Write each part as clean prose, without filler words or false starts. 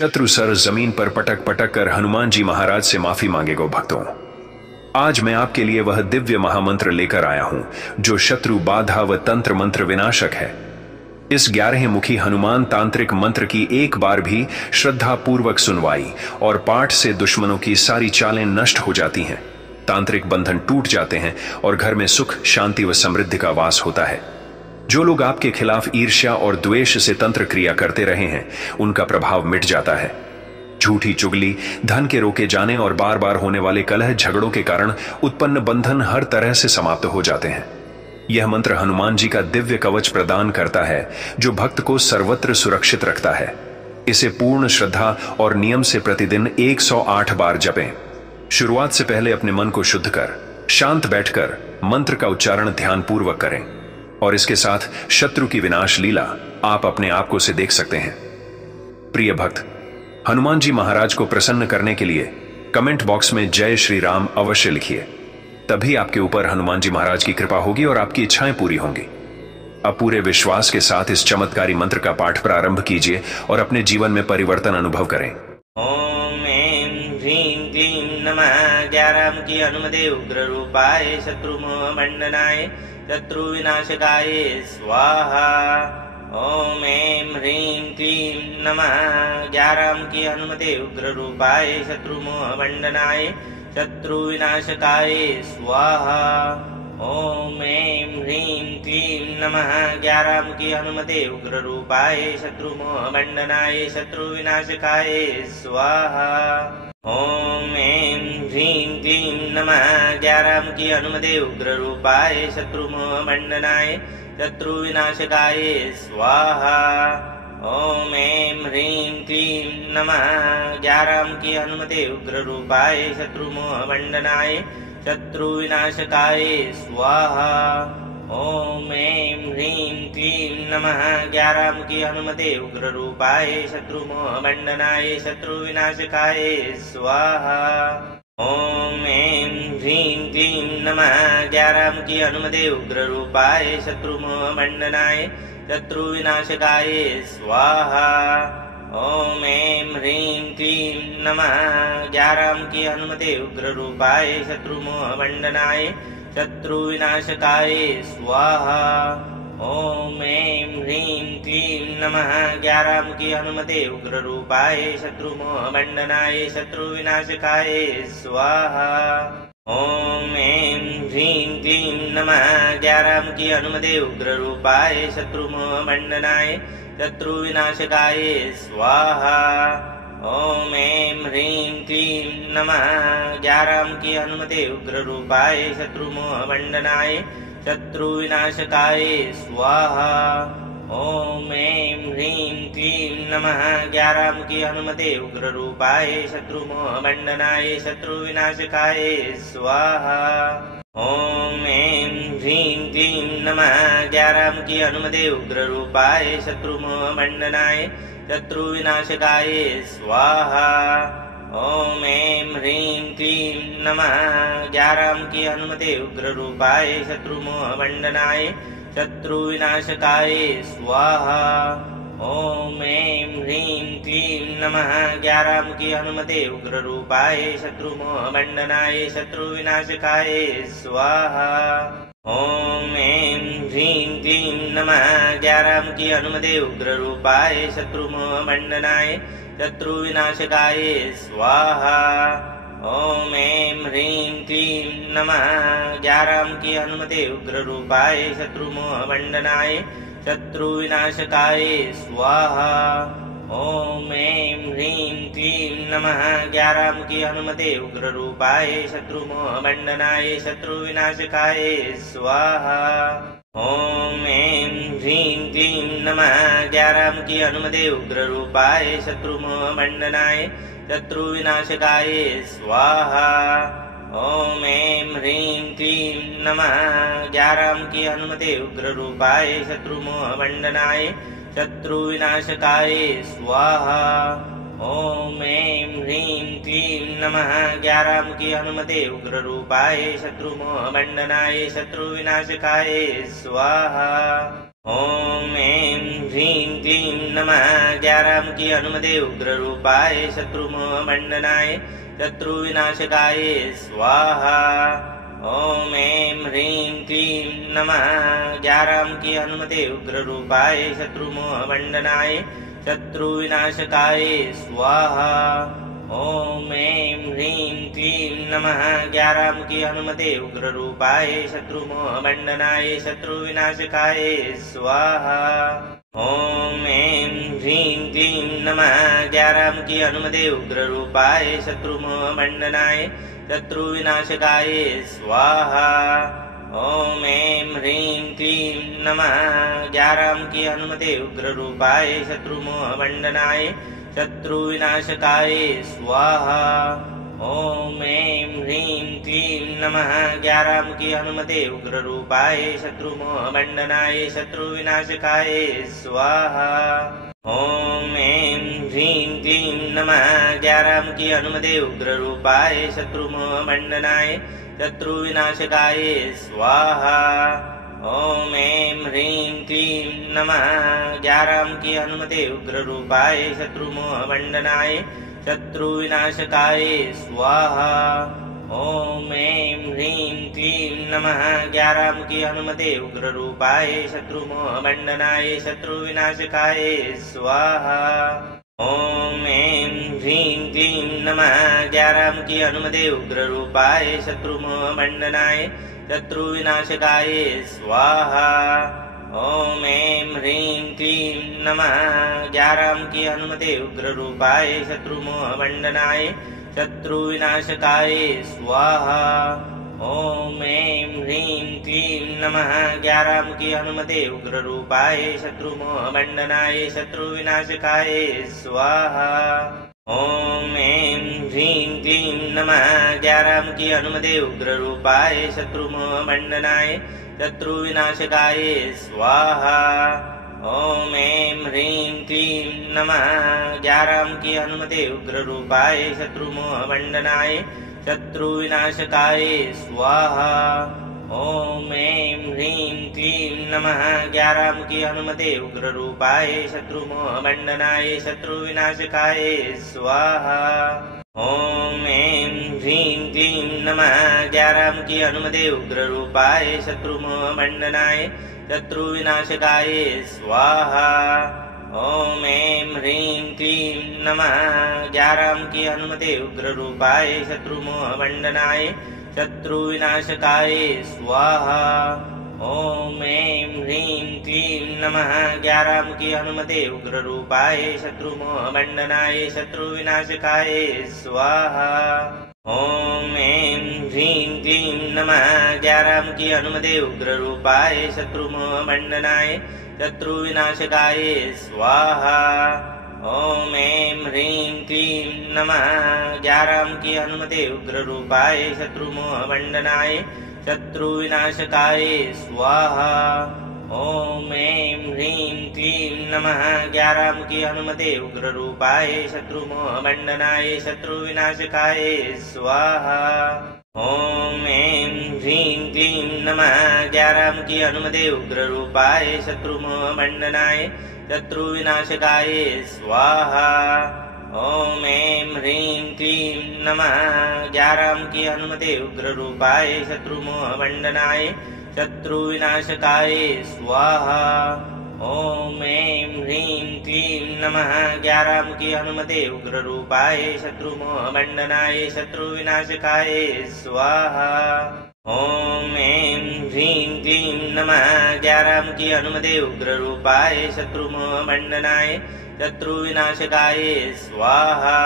शत्रु सर जमीन पर पटक पटक कर हनुमान जी महाराज से माफी मांगे गो भक्तों। आज मैं आपके लिए वह दिव्य महामंत्र लेकर आया हूं जो शत्रु बाधा व तंत्र मंत्र विनाशक है। इस 11 मुखी हनुमान तांत्रिक मंत्र की एक बार भी श्रद्धा पूर्वक सुनवाई और पाठ से दुश्मनों की सारी चालें नष्ट हो जाती हैं, तांत्रिक बंधन टूट जाते हैं और घर में सुख, शांति व समृद्धि का वास होता है। जो लोग आपके खिलाफ ईर्ष्या और द्वेष से तंत्र क्रिया करते रहे हैं, उनका प्रभाव मिट जाता है। झूठी चुगली, धन के रोके जाने और बार बार होने वाले कलह झगड़ों के कारण उत्पन्न बंधन हर तरह से समाप्त हो जाते हैं। यह मंत्र हनुमान जी का दिव्य कवच प्रदान करता है जो भक्त को सर्वत्र सुरक्षित रखता है। इसे पूर्ण श्रद्धा और नियम से प्रतिदिन 108 बार जपें। शुरुआत से पहले अपने मन को शुद्ध कर शांत बैठकर मंत्र का उच्चारण ध्यानपूर्वक करें और इसके साथ शत्रु की विनाश लीला आप अपने आप को से देख सकते हैं। प्रिय भक्त, हनुमान जी महाराज को प्रसन्न करने के लिए कमेंट बॉक्स में जय श्री राम अवश्य लिखिए, तभी आपके ऊपर हनुमान जी महाराज की कृपा होगी और आपकी इच्छाएं पूरी होंगी। अब पूरे विश्वास के साथ इस चमत्कारी मंत्र का पाठ प्रारंभ कीजिए और अपने जीवन में परिवर्तन अनुभव करें। ओम ऐं ह्रीं क्लीं नमः। ग्याराम की हनुमते उग्र रूपाय शत्रुमोह मंडनाय शत्रु विनाशकाय स्वाहा। ओम ऐं ह्रीं क्लीं नमः। ग्याराम की हनुमते उग्र रूपाय शत्रुमोह मंडनाय शत्रु विनाशकाय स्वाहा। ओम ऐं ह्रीं क्लीं नमः। ग्याराम की हनुमते उग्र रूपाय शत्रुमोह मंडनाय शत्रु विनाशकाय स्वाहा। ओम ऐं ह्रीं क्लीं नमः। ग्याराम की हनुमते उग्र रूपाय शत्रुमोह मंडनाय शत्रु विनाशकाय स्वाहा। ओम ऐं ह्रीं क्लीं नमः। ग्याराम की हनुमते उग्र रूपाय शत्रुमोह मंडनाय शत्रु विनाशकाय स्वाहा। ओम ऐं ह्रीं क्लीं नमः। ग्याराम की हनुमते उग्र रूपाय शत्रुमोह मंडनाय शत्रु विनाशकाय स्वाहा। ओम ऐं ह्रीं क्लीं नमः। ग्याराम की हनुमते उग्र रूपाय शत्रुमोह मंडनाय शत्रु विनाशकाय स्वाहा। ओम ऐं ह्रीं क्लीं नमः। ग्याराम की हनुमते उग्र रूपाय शत्रुमोह मंडनाय शत्रु विनाशकाय स्वाहा। ओम ऐं ह्रीं क्लीं नमः। ग्याराम की हनुमते उग्र रूपाय शत्रुमोह मंडनाय शत्रु विनाशकाय स्वाहा। ओम ऐं ह्रीं क्लीं नमः। ग्याराम की हनुमते उग्र रूपाय शत्रुमोह मंडनाय शत्रु विनाशकाय स्वाहा। ओम ऐं ह्रीं क्लीं नमः। ग्याराम की हनुमते उग्र रूपाय शत्रुमोह मंडनाय शत्रु विनाशकाय स्वाहा। ओम ऐं ह्रीं क्लीं नमः। ग्याराम की हनुमते उग्र रूपाय शत्रुमोह मंडनाय शत्रु विनाशकाय स्वाहा। ओम ऐं ह्रीं क्लीं नमः। ग्याराम की हनुमते उग्र रूपाय शत्रुमोह मंडनाय शत्रु विनाशकाय स्वाहा। ओम ऐं ह्रीं क्लीं नमः। ग्याराम की हनुमते उग्र रूपाय शत्रुमोह मंडनाय शत्रु विनाशकाय स्वाहा। ओम ऐं ह्रीं क्लीं नमः। ग्याराम की हनुमते उग्र रूपाय शत्रुमोह मंडनाय शत्रु विनाशकाय स्वाहा। ओम ऐं ह्रीं क्लीं नमः। ग्याराम की हनुमते उग्र रूपाय शत्रुमोह मंडनाय शत्रु विनाशकाय स्वाहा। ओम ऐं ह्रीं क्लीं नमः। ग्याराम की हनुमते उग्र रूपाय शत्रुमोह मंडनाय शत्रु विनाशकाय स्वाहा। ओम ऐं ह्रीं क्लीं नमः। ग्याराम की हनुमते उग्र रूपाय शत्रुमोह मंडनाय शत्रु विनाशकाय स्वाहा। ओम ऐं ह्रीं क्लीं नमः। ग्याराम की हनुमते उग्र रूपाय शत्रुमोह मंडनाय शत्रु विनाशकाय स्वाहा। ओम ऐं ह्रीं क्लीं नमः। ग्याराम की हनुमते उग्र रूपाय शत्रुमोह मंडनाय शत्रु विनाशकाय स्वाहा। ओम ऐं ह्रीं क्लीं नमः। ग्याराम की हनुमते उग्र रूपाय शत्रुमोह मंडनाय शत्रु विनाशकाय स्वाहा। ॐ ऐं ह्रीं क्लीं नमः ग्याराम की हनुमते उग्ररूपाय शत्रुमोहमण्डनाय शत्रुविनाशकाय स्वाहा। ॐ ऐं ह्रीं क्लीं नमः ग्याराम की हनुमते उग्ररूपाय शत्रुमोहमण्डनाय शत्रुविनाशकाय स्वाहा। ॐ ऐं ह्रीं क्लीं नमः ग्याराम की हनुमते उग्ररूपाय शत्रुमोहमण्डनाय शत्रुविनाशकाय स्वाहा। ॐ ऐं ह्रीं क्लीं नमः ग्याराम की हनुमते उग्ररूपाय शत्रुमोहमण्डनाय शत्रुविनाशकाय स्वाहा। ॐ ऐं ह्रीं क्लीं नमः ग्याराम की हनुमते उग्ररूपाय शत्रुमोहमण्डनाय शत्रुविनाशकाय स्वाहा। ॐ ऐं ह्रीं क्लीं नमः ग्याराम की हनुमते उग्ररूपाय शत्रुमोहमण्डनाय शत्रुविनाशकाय स्वाहा। ॐ ऐं ह्रीं क्लीं नमः ग्याराम की हनुमते उग्ररूपाय शत्रुमोहमण्डनाय शत्रुविनाशकाय स्वाहा। ॐ ऐं ह्रीं क्लीं नमः ग्याराम की हनुमते उग्ररूपाय शत्रुमोहमण्डनाय शत्रुविनाशकाय स्वाहा। ॐ ऐं ह्रीं क्लीं नमः ग्याराम की हनुमते उग्ररूपाय शत्रुमोहमण्डनाय शत्रुविनाशकाय स्वाहा। ॐ ऐं ह्रीं क्लीं नमः ग्याराम की हनुमते उग्ररूपाय शत्रुमोहमण्डनाय शत्रुविनाशकाय स्वाहा। ॐ ऐं ह्रीं क्लीं नमः ग्याराम की हनुमते उग्ररूपाय शत्रुमोहमण्डनाय शत्रुविनाशकाय स्वाहा। ॐ ऐं ह्रीं क्लीं नमः ग्याराम की हनुमते उग्ररूपाय शत्रुमोहमण्डनाय शत्रुविनाशकाय स्वाहा। ॐ ऐं ह्रीं क्लीं नमः ग्याराम की हनुमते उग्ररूपाय शत्रुमोहमण्डनाय शत्रुविनाशकाय स्वाहा। ॐ ऐं ह्रीं क्लीं नमः ग्याराम की हनुमते उग्ररूपाय शत्रुमोहमण्डनाय शत्रुविनाशकाय स्वाहा। ॐ ऐं ह्रीं क्लीं नमः ग्याराम की हनुमते उग्ररूपाय शत्रुमोहमण्डनाय शत्रुविनाशकाय स्वाहा। ॐ ऐं ह्रीं क्लीं नमः ग्याराम की हनुमते उग्ररूपाय शत्रुमोहमण्डनाय शत्रुविनाशकाय स्वाहा। ॐ ऐं ह्रीं क्लीं नमः ग्याराम की हनुमते उग्ररूपाय शत्रुमोहमण्डनाय शत्रुविनाशकाय स्वाहा। ॐ ऐं ह्रीं क्लीं नमः ग्याराम की हनुमते उग्ररूपाय शत्रुमोहमण्डनाय शत्रुविनाशकाय स्वाहा। ॐ ऐं ह्रीं क्लीं नमः ग्याराम की हनुमते उग्ररूपाय शत्रुमोहमण्डनाय शत्रुविनाशकाय स्वाहा। ॐ ऐं ह्रीं क्लीं नमः ग्याराम की हनुमते उग्ररूपाय शत्रुमोहमण्डनाय शत्रुविनाशकाय स्वाहा। ॐ ऐं ह्रीं क्लीं नमः ग्याराम की हनुमते उग्ररूपाय शत्रुमोहमण्डनाय शत्रुविनाशकाय स्वाहा। ॐ ऐं ह्रीं क्लीं नमः ग्याराम की हनुमते उग्ररूपाय शत्रुमोहमण्डनाय शत्रुविनाशकाय स्वाहा। ॐ ऐं ह्रीं क्लीं नमः ग्याराम की हनुमते उग्ररूपाय शत्रुमोहमण्डनाय शत्रुविनाशकाय स्वाहा। ॐ ऐं ह्रीं क्लीं नमः ग्याराम की हनुमते उग्ररूपाय शत्रुमोहमण्डनाय शत्रुविनाशकाय स्वाहा। ॐ ऐं ह्रीं क्लीं नमः ग्याराम की हनुमते उग्ररूपाय शत्रुमोहमण्डनाय शत्रुविनाशकाय स्वाहा।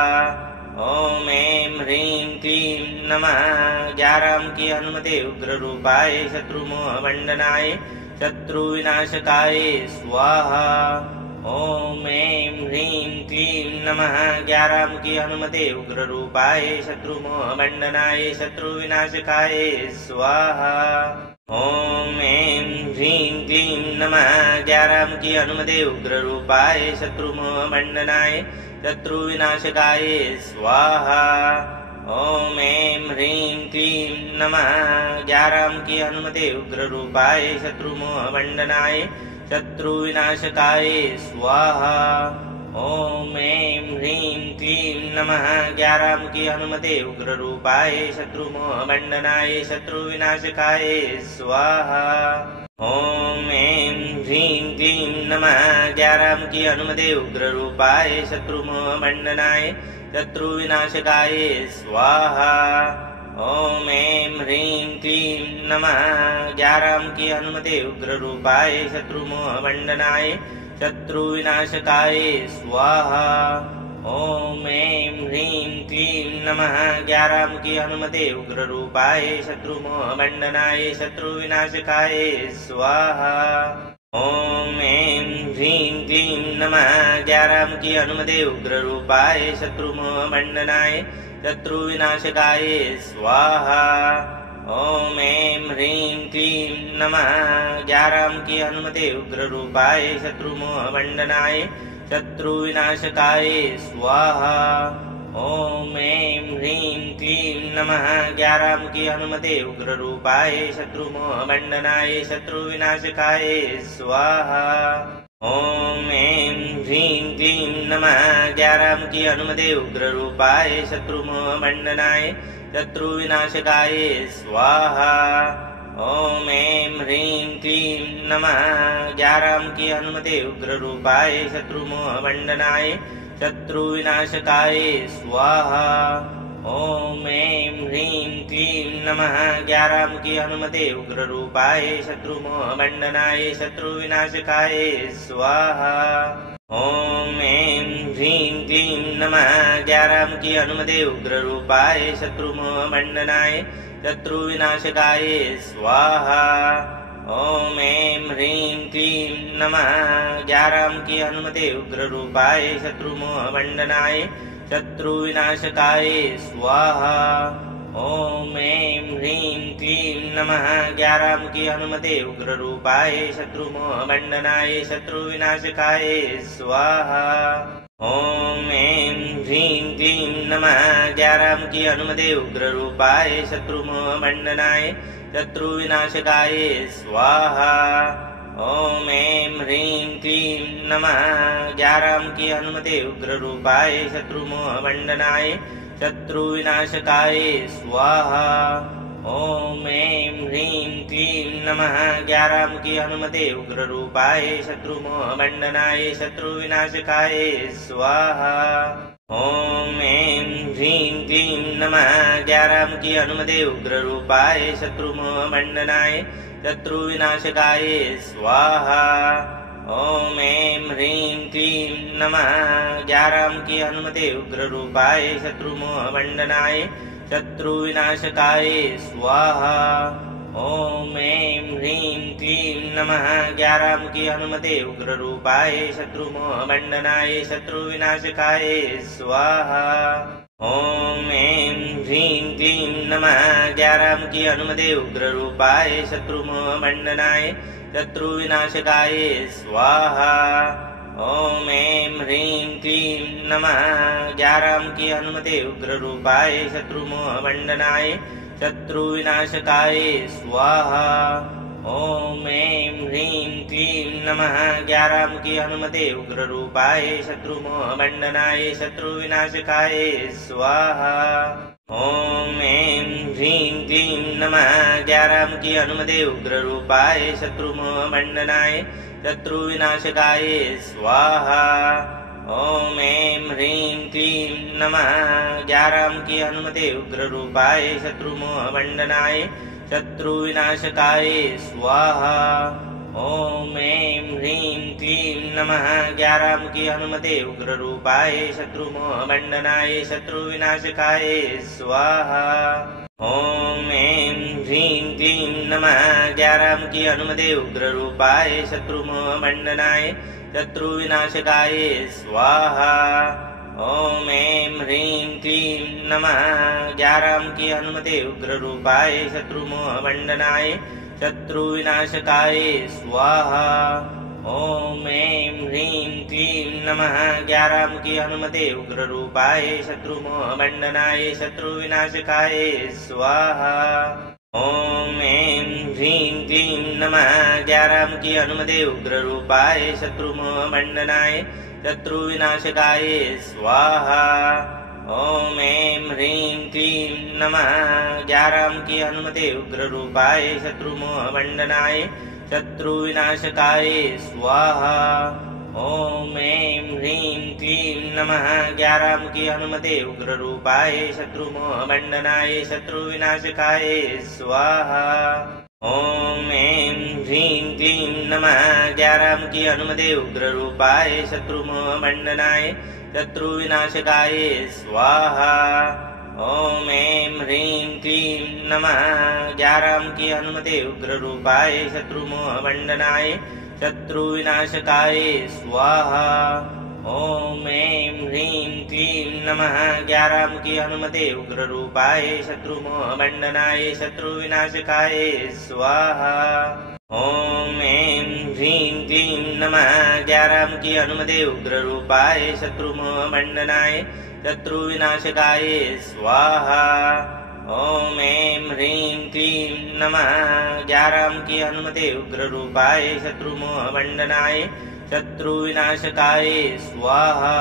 ॐ ऐं ह्रीं क्लीं नमः ग्याराम की हनुमते उग्ररूपाय शत्रुमोहमण्डनाय शत्रुविनाशकाय स्वाहा। ॐ ऐं ह्रीं क्लीं नमः ग्याराम की हनुमते उग्ररूपाय शत्रुमोहमण्डनाय शत्रुविनाशकाय स्वाहा। ॐ ऐं ह्रीं क्लीं नमः ग्याराम की हनुमते उग्ररूपाय शत्रुमोहमण्डनाय शत्रुविनाशकाय स्वाहा। ॐ ऐं ह्रीं क्लीं नमः ग्याराम की हनुमते उग्ररूपाय शत्रुमोहमण्डनाय शत्रुविनाशकाय स्वाहा। ॐ ऐं ह्रीं क्लीं नमः 11 मुखी हनुमते उग्ररूपाय शत्रुमोहमण्डनाय शत्रुविनाशकाय स्वाहा। ॐ ऐं ह्रीं क्लीं नमः 11 मुखी हनुमते उग्ररूपाय शत्रुमोहमण्डनाय शत्रुविनाशकाय स्वाहा। ॐ ऐं ह्रीं क्लीं नमः 11 मुखी हनुमते उग्ररूपाय शत्रुमोहमण्डनाय शत्रुविनाशकाय स्वाहा। ॐ ऐं ह्रीं क्लीं नमः 11 मुखी हनुमते उग्ररूपाय शत्रुमोहमण्डनाय शत्रुविनाशकाय स्वाहा। ॐ ऐं ह्रीं क्लीं नमः 11 मुखी हनुमते उग्ररूपाय शत्रुमोहमण्डनाय शत्रुविनाशकाय स्वाहा। ॐ ऐं ह्रीं क्लीं नमः 11 मुखी हनुमते उग्ररूपाय शत्रुमोहमण्डनाय शत्रुविनाशकाय स्वाहा। ॐ ऐं ह्रीं क्लीं नमः 11 मुखी हनुमते उग्ररूपाय शत्रुमोहमण्डनाय शत्रुविनाशकाय स्वाहा। ॐ ऐं ह्रीं क्लीं नमः 11 मुखी हनुमते उग्ररूपाय शत्रुमोहमण्डनाय शत्रुविनाशकाय स्वाहा। ॐ ऐं ह्रीं क्लीं नमः 11 मुखी हनुमते उग्ररूपाय शत्रुमोहमण्डनाय शत्रुविनाशकाय स्वाहा। ॐ ऐं ह्रीं क्लीं नमः 11 मुखी हनुमते उग्ररूपाय शत्रुमोहमण्डनाय शत्रुविनाशकाय स्वाहा। ॐ ऐं ह्रीं क्लीं नमः 11 मुखी हनुमते उग्ररूपाय शत्रुमोहमण्डनाय शत्रुविनाशकाय स्वाहा। ॐ ऐं ह्रीं क्लीं नमः 11 मुखी हनुमते उग्ररूपाय शत्रुमोहमण्डनाय शत्रुविनाशकाय स्वाहा। ॐ ऐं ह्रीं क्लीं नमः 11 मुखी हनुमते उग्ररूपाय शत्रुमोहमण्डनाय शत्रुविनाशकाय स्वाहा। ॐ ऐं ह्रीं क्लीं नमः 11 मुखी हनुमते उग्ररूपाय शत्रुमोहमण्डनाय शत्रुविनाशकाय स्वाहा। ॐ ऐं ह्रीं क्लीं नमः 11 मुखी हनुमते उग्ररूपाय शत्रुमोहमण्डनाय शत्रुविनाशकाय स्वाहा। ॐ ऐं ह्रीं क्लीं नमः 11 मुखी हनुमते उग्ररूपाय शत्रुमोहमण्डनाय शत्रुविनाशकाय स्वाहा। ॐ ऐं ह्रीं क्लीं नमः 11 मुखी हनुमते उग्ररूपाय शत्रुमोहमण्डनाय शत्रुविनाशकाय स्वाहा। ॐ ऐं ह्रीं क्लीं नमः 11 मुखी हनुमते उग्ररूपाय शत्रुमोहमण्डनाय शत्रुविनाशकाय स्वाहा। ॐ ऐं ह्रीं क्लीं नमः 11 मुखी हनुमते उग्ररूपाय शत्रुमोहमण्डनाय शत्रुविनाशकाय स्वाहा। ॐ ऐं ह्रीं क्लीं नमः 11 मुखी हनुमते उग्ररूपाय शत्रुमोहमण्डनाय शत्रुविनाशकाय स्वाहा। ॐ ऐं ह्रीं क्लीं नमः 11 मुखी हनुमते उग्ररूपाय शत्रुमोहमण्डनाय शत्रुविनाशकाय स्वाहा। ॐ ऐं ह्रीं क्लीं नमः 11 मुखी हनुमते उग्ररूपाय शत्रुमोहमण्डनाय शत्रुविनाशकाय स्वाहा। ॐ ऐं ह्रीं क्लीं नमः 11 मुखी हनुमते उग्ररूपाय शत्रुमोहमण्डनाय शत्रुविनाशकाय स्वाहा। ॐ ऐं ह्रीं क्लीं नमः 11 मुखी हनुमते उग्ररूपाय शत्रुमोहमण्डनाय शत्रुविनाशकाय स्वाहा। ॐ ऐं ह्रीं क्लीं नमः 11 मुखी हनुमते उग्ररूपाय शत्रुमोहमण्डनाय शत्रुविनाशकाय स्वाहा। ॐ ऐं ह्रीं क्लीं नमः 11 मुखी हनुमते उग्ररूपाय शत्रुमोहमण्डनाय शत्रुविनाशकाय स्वाहा। ॐ ऐं ह्रीं क्लीं नमः 11 मुखी हनुमते उग्ररूपाय शत्रुमोहमण्डनाय शत्रुविनाशकाय स्वाहा। ॐ ऐं ह्रीं क्लीं नमः 11 मुखी हनुमते उग्ररूपाय शत्रुमोहमण्डनाय शत्रुविनाशकाय स्वाहा। ओम ऐं ह्रीं क्लीं नमः। 11 की हनुमते उग्र रूपाय शत्रुमोह मंडनाय शत्रु विनाशकाय स्वाहा। ओम ऐं ह्रीं क्लीं नमः। 11 की हनुमते उग्र रूपाय शत्रुमोह मंडनाय शत्रु विनाशकाय स्वाहा। ओम ऐं ह्रीं क्लीं नमः। 11 की हनुमते उग्र रूपाय शत्रुमोह मंडनाय शत्रु विनाशकाय स्वाहा। ओम ऐं ह्रीं क्लीं नमः। 11 की हनुमते उग्र रूपाय शत्रुमोह मंडनाय शत्रु विनाशकाय स्वाहा। ओम ऐं ह्रीं क्लीं नमः। 11 की हनुमते उग्र रूपाय शत्रुमोह मंडनाय शत्रु विनाशकाय स्वाहा। ओम ऐं ह्रीं क्लीं नमः। 11 की हनुमते उग्र रूपाय शत्रुमोह मंडनाय शत्रु विनाशकाय स्वाहा। ओम ऐं ह्रीं क्लीं नमः। 11 की हनुमते उग्र रूपाय शत्रुमोह मंडनाय शत्रु विनाशकाय स्वाहा। ओम ऐं ह्रीं क्लीं नमः। 11 की हनुमते उग्र रूपाय शत्रुमोह मंडनाय शत्रु विनाशकाय स्वाहा।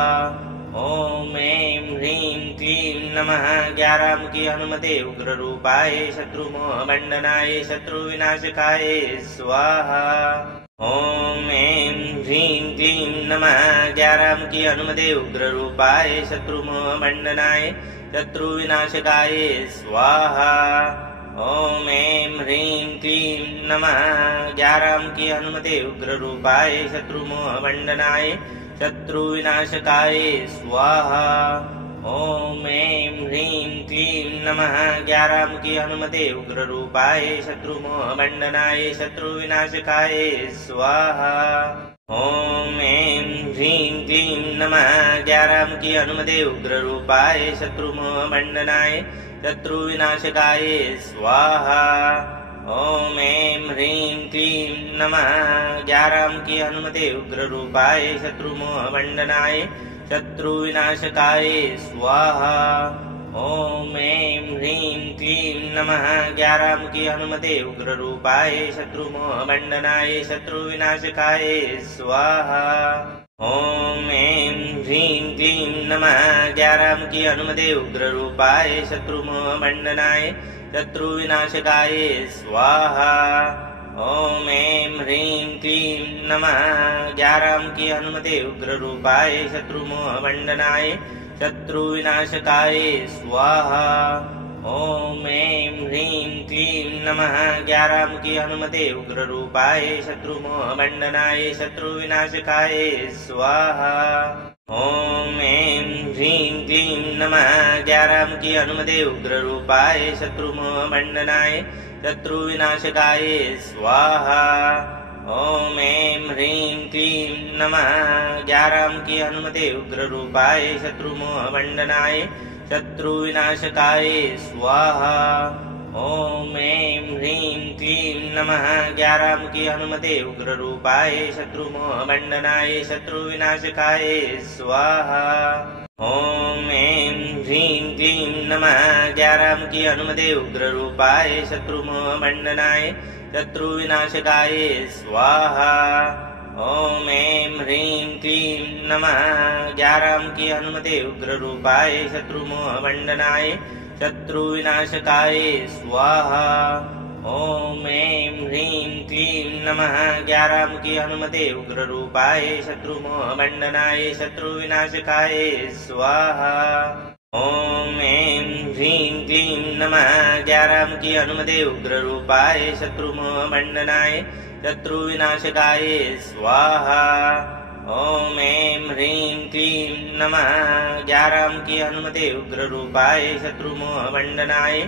ओम ऐं ह्रीं क्लीं नमः। 11 की हनुमते उग्र रूपाय शत्रुमोह मंडनाय शत्रु विनाशकाय स्वाहा। ओम ऐं ह्रीं क्लीं नमः। 11 की हनुमते उग्र रूपाय शत्रुमोह मंडनाय शत्रु विनाशकाय स्वाहा। ओम ऐं ह्रीं क्लीं नमः। 11 की हनुमते उग्र रूपाय शत्रुमोह मंडनाय शत्रु विनाशकाय स्वाहा। ओम ऐं ह्रीं क्लीं नमः। 11 की हनुमते उग्र रूपाय शत्रुमोह मंडनाय शत्रु विनाशकाय स्वाहा। ओम ऐं ह्रीं क्लीं नमः। 11 की हनुमते उग्र रूपाय शत्रुमोह मंडनाय शत्रु विनाशकाय स्वाहा। ओम ऐं ह्रीं क्लीं नमः। 11 की हनुमते उग्र रूपाय शत्रुमोह मंडनाय शत्रु विनाशकाय स्वाहा। ओम ऐं ह्रीं क्लीं नमः। 11 की हनुमते उग्र रूपाय शत्रुमोह मंडनाय शत्रु विनाशकाय स्वाहा। ओम ऐं ह्रीं क्लीं नमः। 11 की हनुमते उग्र रूपाय शत्रुमोह मंडनाय शत्रु विनाशकाय स्वाहा। ओम ऐं ह्रीं क्लीं नमः। 11 की हनुमते उग्र रूपाय शत्रुमोह मंडनाय शत्रु विनाशकाय स्वाहा। ओम ऐं ह्रीं क्लीं नमः। 11 की हनुमते उग्र रूपाय शत्रुमोह मंडनाय शत्रु विनाशकाय स्वाहा। ओम ऐं ह्रीं क्लीं नमः। 11 की हनुमते उग्र रूपाय शत्रुमोह मंडनाय शत्रु विनाशकाय स्वाहा। ओम ऐं ह्रीं क्लीं नमः। 11 की हनुमते उग्र रूपाय शत्रुमोह मंडनाय शत्रु विनाशकाय स्वाहा। ओम ऐं ह्रीं क्लीं नमः। 11 की हनुमते उग्र रूपाय शत्रुमोह मंडनाय शत्रु विनाशकाय स्वाहा। ओम ऐं ह्रीं क्लीं नमः। 11 की हनुमते उग्र रूपाय शत्रुमोह मंडनाय शत्रु विनाशकाय स्वाहा। ओम ऐं ह्रीं क्लीं नमः। 11 की हनुमते उग्र रूपाय शत्रुमोह मंडनाय शत्रु विनाशकाय स्वाहा। ओम ऐं ह्रीं क्लीं नमः। 11 की हनुमते उग्र रूपाय शत्रुमोह मंडनाय शत्रु विनाशकाय स्वाहा। ओम ऐं ह्रीं क्लीं नमः। 11 की हनुमते उग्र रूपाय शत्रुमोह मंडनाय शत्रु विनाशकाय स्वाहा। ओम ऐं ह्रीं क्लीं नमः। 11 की हनुमते उग्र रूपाय शत्रुमोह मंडनाय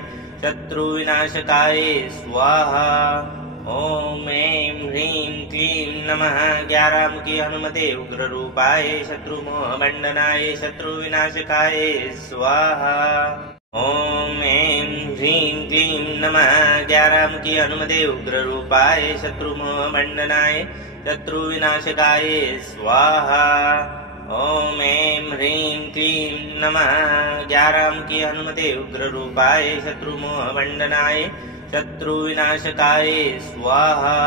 शत्रु विनाशकाय स्वाहा। ओम ऐं ह्रीं क्लीं नमः। 11 की हनुमते उग्र रूपाय शत्रुमोह मंडनाय शत्रु विनाशकाय स्वाहा। ओम ऐं ह्रीं क्लीं नमः। 11 की हनुमते उग्र रूपाय शत्रुमोह मंडनाय शत्रु विनाशकाय स्वाहा। ओम ऐं ह्रीं क्लीं नमः। 11 की हनुमते उग्र रूपाय शत्रुमोह मंडनाय शत्रुविनाशकाय स्वाहा।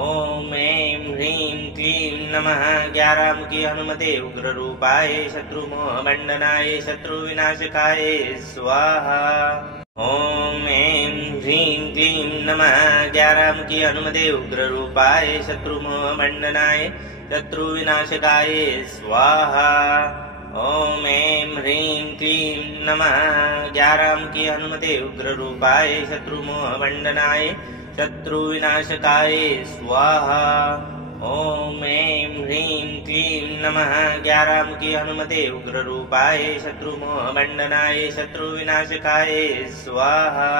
ॐ ऐं ह्रीं क्लीं नमः 11 मुखी हनुमते उग्र रूपाय शत्रुमोहमण्डनाय शत्रुविनाशकाय स्वाहा। ॐ ऐं ह्रीं क्लीं नमः 11 मुखी हनुमते उग्र रूपाय शत्रुमोहमण्डनाय शत्रुविनाशकाय स्वाहा। ॐ ऐं ह्रीं क्लीं नमः 11 मुखी हनुमते उग्र रूपाय शत्रुमोहमण्डनाय शत्रुविनाशकाय स्वाहा। ॐ ऐं ह्रीं क्लीं नमः 11 मुखी हनुमते उग्र रूपाय शत्रुमोहमण्डनाय शत्रुविनाशकाय स्वाहा।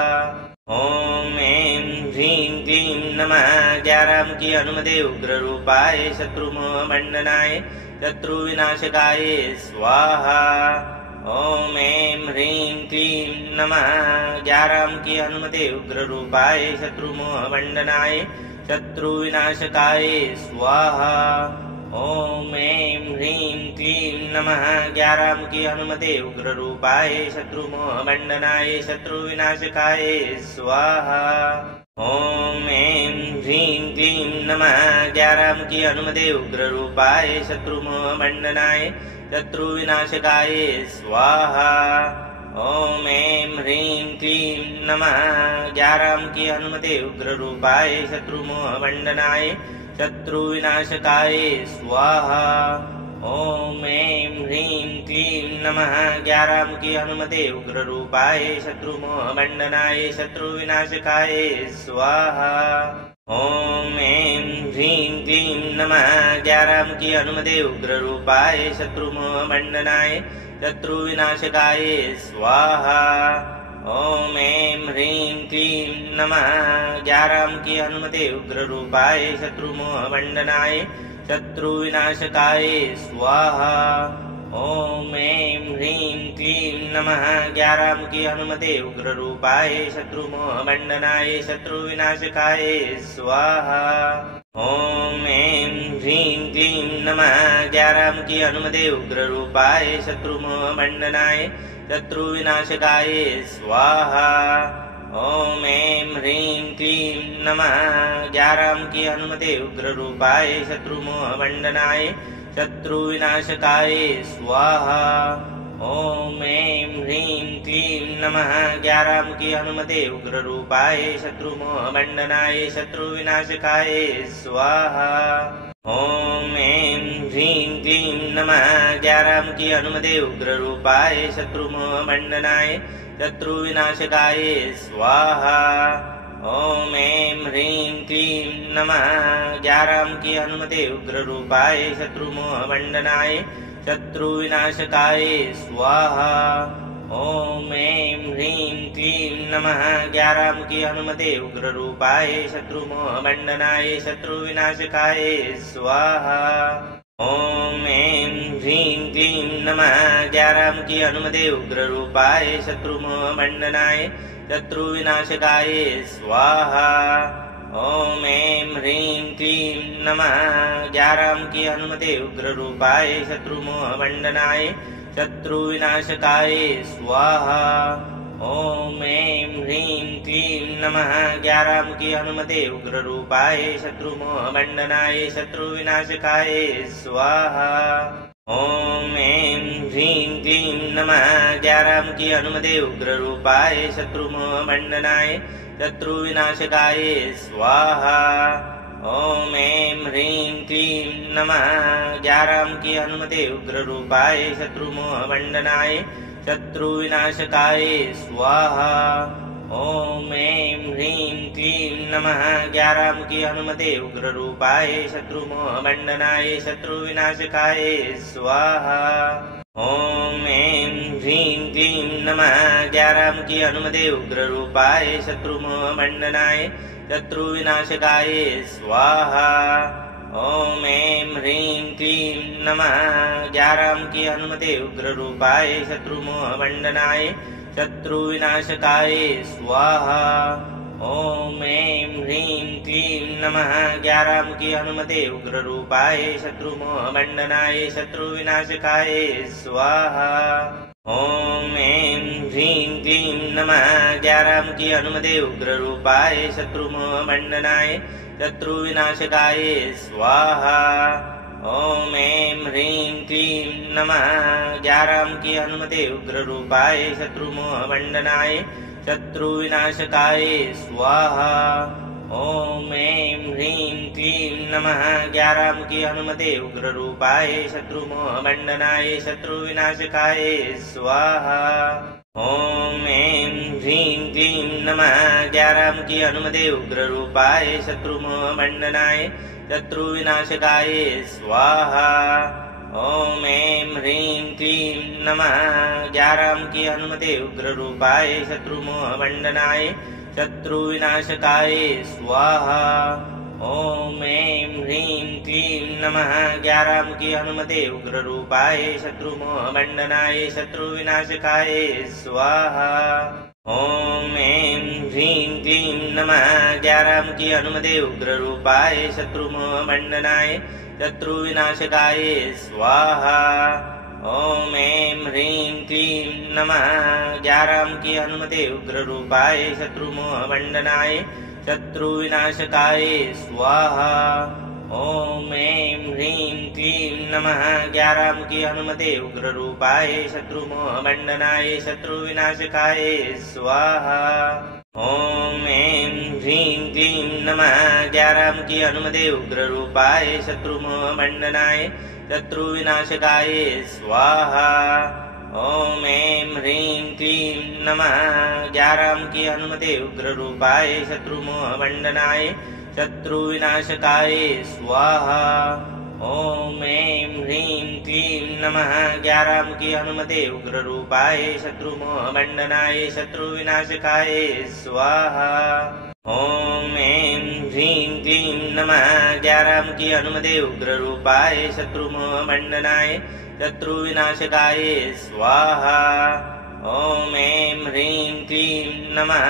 ॐ ऐं ह्रीं क्लीं नमः 11 मुखी हनुमते उग्र रूपाय शत्रुमोहमण्डनाय शत्रुविनाशकाय स्वाहा। ॐ ऐं ह्रीं क्लीं नमः 11 मुखी हनुमते उग्र रूपाय शत्रुमोहमण्डनाय शत्रुविनाशकाय स्वाहा। ॐ ऐं ह्रीं क्लीं नमः 11 मुखी हनुमते उग्र रूपाय शत्रुमोहमण्डनाय शत्रुविनाशकाय स्वाहा। ॐ ऐं ह्रीं क्लीं नमः 11 मुखी हनुमते उग्र रूपाय शत्रुमोहमण्डनाय शत्रुविनाशकाय स्वाहा। ॐ ऐं ह्रीं क्लीं नमः 11 मुखी हनुमते उग्र रूपाय शत्रुमोहमण्डनाय शत्रुविनाशकाय स्वाहा। ॐ ऐं ह्रीं क्लीं नमः 11 मुखी हनुमते उग्र रूपाय शत्रुमोहमण्डनाय शत्रुविनाशकाय स्वाहा। ॐ ऐं ह्रीं क्लीं नमः 11 मुखी हनुमते उग्र रूपाय शत्रुमोहमण्डनाय शत्रुविनाशकाय स्वाहा। ॐ ऐं ह्रीं क्लीं नमः 11 मुखी हनुमते उग्र रूपाय शत्रुमोहमण्डनाय शत्रुविनाशकाय स्वाहा। ॐ ऐं ह्रीं क्लीं नमः 11 मुखी हनुमते उग्र रूपाय शत्रुमोहमण्डनाय शत्रुविनाशकाय स्वाहा। ॐ ऐं ह्रीं क्लीं नमः 11 मुखी हनुमते उग्र रूपाय शत्रुमोहमण्डनाय शत्रुविनाशकाय स्वाहा। ॐ ऐं ह्रीं क्लीं नमः 11 मुखी हनुमते उग्र रूपाय शत्रुमोहमण्डनाय शत्रुविनाशकाय स्वाहा। ॐ ऐं ह्रीं क्लीं नमः 11 मुखी हनुमते उग्र रूपाय शत्रुमोहमण्डनाय शत्रुविनाशकाय स्वाहा। ॐ ऐं ह्रीं क्लीं नमः 11 मुखी हनुमते उग्र रूपाय शत्रुमोहमण्डनाय शत्रुविनाशकाय स्वाहा। ॐ ऐं ह्रीं क्लीं नमः 11 मुखी हनुमते उग्र रूपाय शत्रुमोहमण्डनाय शत्रुविनाशकाय स्वाहा। ॐ ऐं ह्रीं क्लीं नमः 11 मुखी हनुमते उग्र रूपाय शत्रुमोहमण्डनाय शत्रुविनाशकाय स्वाहा। ॐ ऐं ह्रीं क्लीं नमः 11 मुखी हनुमते उग्र रूपाय शत्रुमोहमण्डनाय शत्रुविनाशकाय स्वाहा। ॐ ऐं ह्रीं क्लीं नमः 11 मुखी हनुमते उग्र रूपाय शत्रुमोहमण्डनाय शत्रुविनाशकाय स्वाहा। ॐ ऐं ह्रीं क्लीं नमः 11 मुखी हनुमते उग्र रूपाय शत्रुमोहमण्डनाय शत्रुविनाशकाय स्वाहा। ॐ ऐं ह्रीं क्लीं नमः 11 मुखी हनुमते उग्र रूपाय शत्रुमोहमण्डनाय शत्रुविनाशकाय स्वाहा। ॐ ऐं ह्रीं क्लीं नमः 11 मुखी हनुमते उग्र रूपाय शत्रुमोहमण्डनाय शत्रुविनाशकाय स्वाहा। ॐ ऐं ह्रीं क्लीं नमः 11 मुखी हनुमते उग्र रूपाय शत्रुमोहमण्डनाय शत्रुविनाशकाय स्वाहा। ॐ ऐं ह्रीं क्लीं नमः 11 मुखी हनुमते उग्र रूपाय शत्रुमोहमण्डनाय शत्रुविनाशकाय स्वाहा। ॐ ऐं ह्रीं क्लीं नमः 11 मुखी हनुमते उग्र रूपाय शत्रुमोहमण्डनाय शत्रुविनाशकाय स्वाहा। ॐ ऐं ह्रीं क्लीं नमः 11 मुखी हनुमते उग्र रूपाय शत्रुमोहमण्डनाय शत्रुविनाशकाय स्वाहा। ॐ ऐं ह्रीं क्लीं नमः। 11 मुखी हनुमते उग्र रूपाय शत्रुमोह मंडनाय शत्रु विनाशकाय स्वाहा। ओम ऐं ह्रीं क्लीं नमः। 11 मुखी हनुमते उग्र रूपाय शत्रुमोह मंडनाय शत्रु विनाशकाय स्वाहा। ओम ऐं ह्रीं क्लीं नमः। 11 मुखी हनुमते उग्र रूपाय शत्रुमोह मंडनाय शत्रु विनाशकाय स्वाहा। ओम ऐं ह्रीं क्लीं नमः। 11 मुखी हनुमते उग्र रूपाय शत्रुमोह मंडनाय शत्रु विनाशकाय स्वाहा। ओम ऐं ह्रीं क्लीं नमः। 11 मुखी हनुमते उग्र रूपाय शत्रुमोह मंडनाय शत्रु विनाशकाय स्वाहा। ओम ऐं ह्रीं क्लीं नमः। 11 मुखी हनुमते उग्र रूपाय शत्रुमोह मंडनाय शत्रु विनाशकाय स्वाहा। ओम ऐं ह्रीं क्लीं नमः। 11 मुखी हनुमते उग्र रूपाय शत्रुमोह मंडनाय शत्रु विनाशकाय स्वाहा। ओम ऐं ह्रीं क्लीं नमः। 11 मुखी हनुमते उग्र रूपाय शत्रुमोह मंडनाय शत्रु विनाशकाय स्वाहा। ओम ऐं ह्रीं क्लीं नमः। 11 मुखी हनुमते उग्र रूपाय शत्रुमोह मंडनाय शत्रु विनाशकाय स्वाहा। ओम ऐं ह्रीं क्लीं नमः। 11 मुखी हनुमते उग्र रूपाय शत्रुमोह मंडनाय शत्रु विनाशकाय स्वाहा। ओम ऐं ह्रीं क्लीं नमः। 11 मुखी हनुमते उग्र रूपाय शत्रुमोह मंडनाय शत्रु विनाशकाय स्वाहा। ओम ऐं ह्रीं क्लीं नमः। 11 मुखी हनुमते उग्र रूपाय शत्रुमोह मंडनाय शत्रु विनाशकाय स्वाहा। ओम ऐं ह्रीं क्लीं नमः। 11 मुखी हनुमते उग्र रूपाय शत्रुमोह मंडनाय शत्रु विनाशकाय स्वाहा। ओम ऐं ह्रीं क्लीं नमः।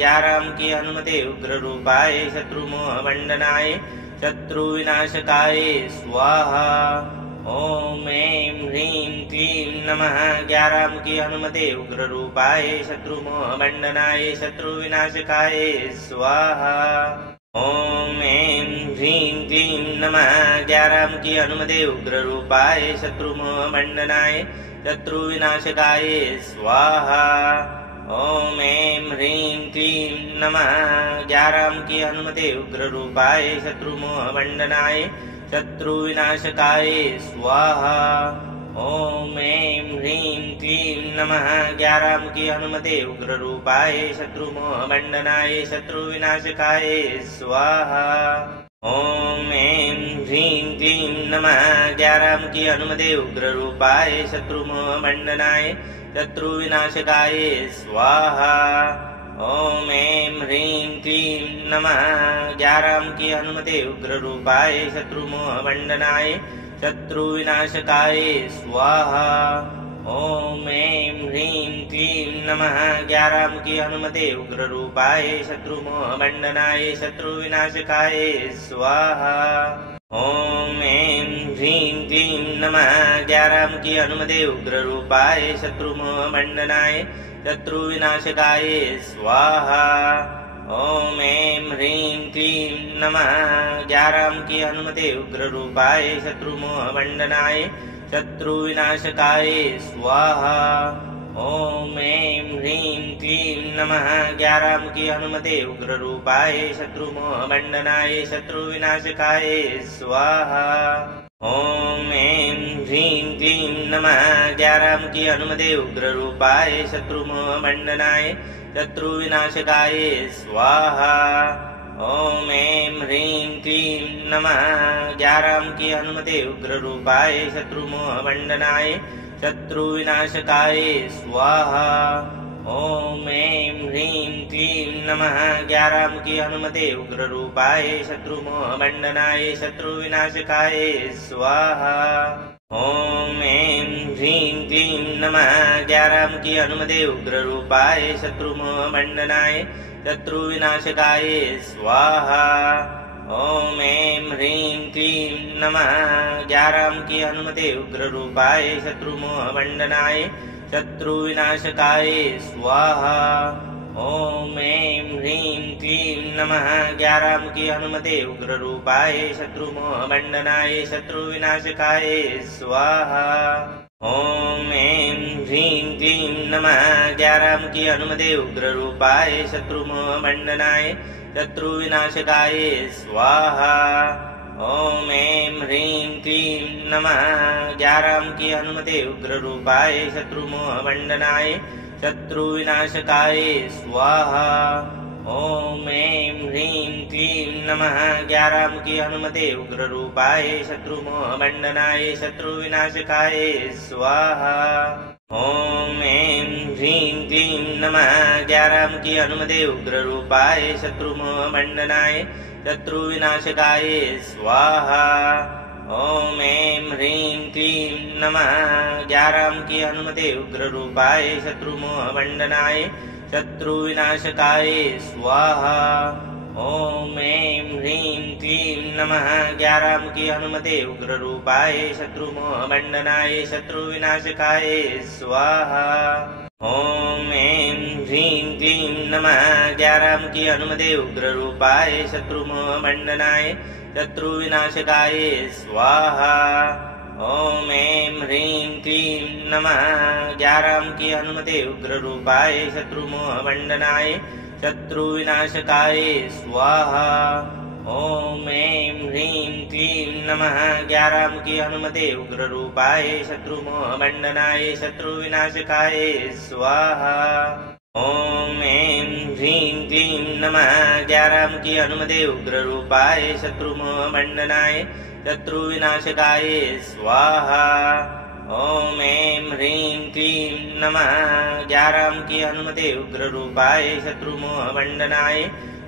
11 मुखी हनुमते उग्र रूपाय शत्रुमोह मंडनाय शत्रु विनाशकाय स्वाहा। ओम ऐं ह्रीं क्लीं नमः। 11 मुखी हनुमते उग्र रूपाय शत्रुमोह मंडनाय शत्रु विनाशकाय स्वाहा। ओम ऐं ह्रीं क्लीं नमः। 11 मुखी हनुमते उग्र रूपाय शत्रुमोह मंडनाय शत्रु विनाशकाय स्वाहा। ओम ऐं ह्रीं क्लीं नमः। 11 मुखी हनुमते उग्र रूपाय शत्रुमोह मंडनाय शत्रु विनाशकाय स्वाहा। ओम ऐं ह्रीं क्लीं नमः। 11 मुखी हनुमते उग्र रूपाय शत्रुमोह मंडनाय शत्रु विनाशकाय स्वाहा। ओम ऐं ह्रीं क्लीं नमः। 11 मुखी हनुमते उग्र रूपाय शत्रुमोह मंडनाय शत्रु विनाशकाय स्वाहा। ओम ऐं ह्रीं क्लीं नमः। 11 मुखी हनुमते उग्र रूपाय शत्रुमोह मंडनाय शत्रु विनाशकाय स्वाहा। ओम ऐं ह्रीं क्लीं नमः। 11 मुखी हनुमते उग्र रूपाय शत्रुमोह मंडनाय शत्रु विनाशकाय स्वाहा। ओम ऐं ह्रीं क्लीं नमः। 11 मुखी हनुमते उग्र रूपाय शत्रुमोह मंडनाय शत्रु विनाशकाय स्वाहा। ओम ऐं ह्रीं क्लीं नमः। 11 मुखी हनुमते उग्र रूपाय शत्रुमोह मंडनाय शत्रु विनाशकाय स्वाहा। ओम ऐं ह्रीं क्लीं नमः। 11 मुखी हनुमते उग्र रूपाय शत्रुमोह मंडनाय शत्रु विनाशकाय स्वाहा। ओम ऐं ह्रीं क्लीं नमः। 11 मुखी हनुमते उग्र रूपाय शत्रुमोह मंडनाय शत्रु विनाशकाय स्वाहा। ओम ऐं ह्रीं क्लीं नमः। 11 मुखी हनुमते उग्र रूपाय शत्रुमोह मंडनाय शत्रु विनाशकाय स्वाहा। ओम ऐं ह्रीं क्लीं नमः। 11 मुखी हनुमते उग्र रूपाय शत्रुमोह मंडनाय शत्रु विनाशकाय स्वाहा। ओम ऐं ह्रीं क्लीं नमः। 11 मुखी हनुमते उग्र रूपाय शत्रुमोह मंडनाय शत्रु विनाशकाय स्वाहा। ओम ऐं ह्रीं क्लीं नमः। 11 मुखी हनुमते उग्र रूपाय शत्रुमोह मंडनाय शत्रुविनाशकाय स्वाहा। ॐ ऐं ह्रीं क्लीं नमः। 11 मुखी हनुमते उग्ररूपाय शत्रुमोहमण्डनाय शत्रुविनाशकाय स्वाहा। ॐ ऐं ह्रीं क्लीं नमः। 11 मुखी हनुमते उग्ररूपाय शत्रुमोहमण्डनाय शत्रुविनाशकाय स्वाहा। ॐ ऐं ह्रीं क्लीं नमः। 11 मुखी हनुमते उग्ररूपाय शत्रुमोहमण्डनाय शत्रुविनाशकाय स्वाहा। ॐ ऐं ह्रीं क्लीं नमः। 11 मुखी हनुमते उग्ररूपाय शत्रुमोहमण्डनाय शत्रुविनाशकाय स्वाहा। ॐ ऐं ह्रीं क्लीं नमः। 11 मुखी हनुमते उग्ररूपाय शत्रुमोहमण्डनाय शत्रुविनाशकाय स्वाहा। ॐ ऐं ह्रीं क्लीं नमः। 11 मुखी हनुमते उग्ररूपाय शत्रुमोहमण्डनाय शत्रुविनाशकाय स्वाहा। ॐ ऐं ह्रीं क्लीं नमः। 11 मुखी हनुमते उग्ररूपाय शत्रुमोहमण्डनाय शत्रुविनाशकाय स्वाहा। ॐ ऐं ह्रीं क्लीं नमः। 11 मुखी हनुमते उग्ररूपाय शत्रुमोहमण्डनाय शत्रुविनाशकाय स्वाहा। ॐ ऐं ह्रीं क्लीं नमः। 11 मुखी हनुमते उग्ररूपाय शत्रुमोहमण्डनाय शत्रुविनाशकाय स्वाहा। ॐ ऐं ह्रीं क्लीं नमः। 11 मुखी हनुमते उग्ररूपाय शत्रुमोहमण्डनाय शत्रुविनाशकाय स्वाहा। ॐ ऐं ह्रीं क्लीं नमः। 11 मुखी हनुमते उग्ररूपाय शत्रुमोहमण्डनाय शत्रुविनाशकाय स्वाहा। ॐ ऐं ह्रीं क्लीं नमः। 11 मुखी हनुमते उग्ररूपाय शत्रुमोहमण्डनाय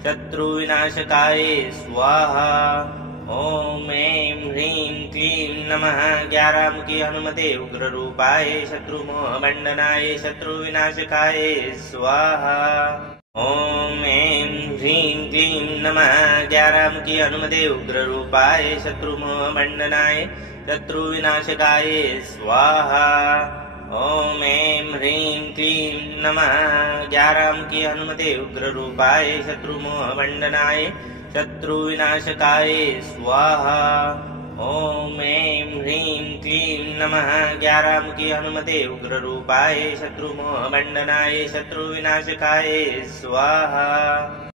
शत्रुविनाशकाय स्वाहा। ॐ ऐं ह्रीं क्लीं नमः। 11 मुखी हनुमते उग्ररूपाय शत्रुमोहमण्डनाय शत्रुविनाशकाय स्वाहा। ॐ ऐं ह्रीं क्लीं नमः। 11 मुखी हनुमते उग्ररूपाय शत्रुमोहमण्डनाय शत्रुविनाशकाय स्वाहा। ॐ ऐं ह्रीं क्लीं नमः। 11 मुखी हनुमते उग्ररूपाय शत्रुमोहमण्डनाय शत्रुविनाशकाय स्वाहा। ॐ ऐं ह्रीं क्लीं नमः। 11 मुखी हनुमते उग्ररूपाय शत्रुमोहमण्डनाय शत्रुविनाशकाय स्वाहा।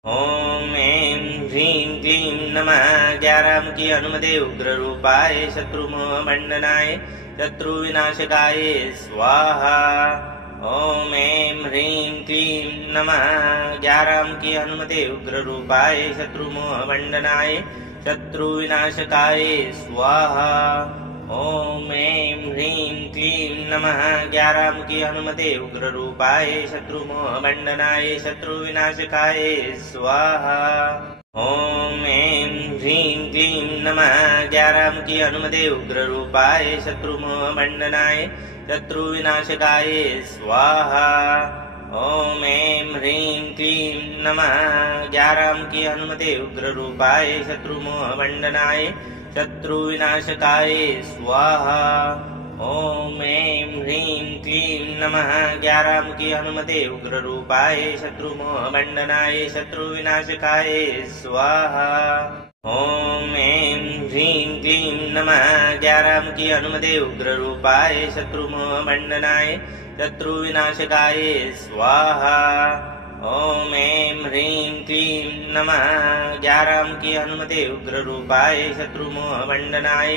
ॐ ऐं ह्रीं क्लीं नमः। 11 मुखी हनुमते उग्ररूपाय शत्रुमोहमण्डनाय शत्रुविनाशकाय स्वाहा। ॐ ऐं ह्रीं क्लीं नमः। 11 मुखी हनुमते उग्ररूपाय शत्रुमोहमण्डनाय शत्रुविनाशकाय स्वाहा। ॐ ऐं ह्रीं क्लीं नमः। 11 मुखी हनुमते उग्ररूपाय शत्रुमोहमण्डनाय शत्रुविनाशकाय स्वाहा। ॐ ऐं ह्रीं क्लीं नमः। 11 मुखी हनुमते उग्ररूपाय शत्रुमोहमण्डनाय शत्रुविनाशकाय स्वाहा। ॐ ऐं ह्रीं क्लीं नमः। 11 मुखी हनुमते उग्ररूपाय शत्रुमोहमण्डनाय शत्रुविनाशकाय स्वाहा। ॐ ऐं ह्रीं क्लीं नमः। 11 मुखी हनुमते उग्ररूपाय शत्रुमोहमण्डनाय शत्रुविनाशकाय स्वाहा। ॐ ऐं ह्रीं क्लीं नमः। 11 मुखी हनुमते उग्ररूपाय शत्रुमोहमण्डनाय शत्रुविनाशकाय स्वाहा। ॐ ऐं ह्रीं क्लीं नमः। 11 मुखी हनुमते उग्ररूपाय शत्रुमोहमण्डनाय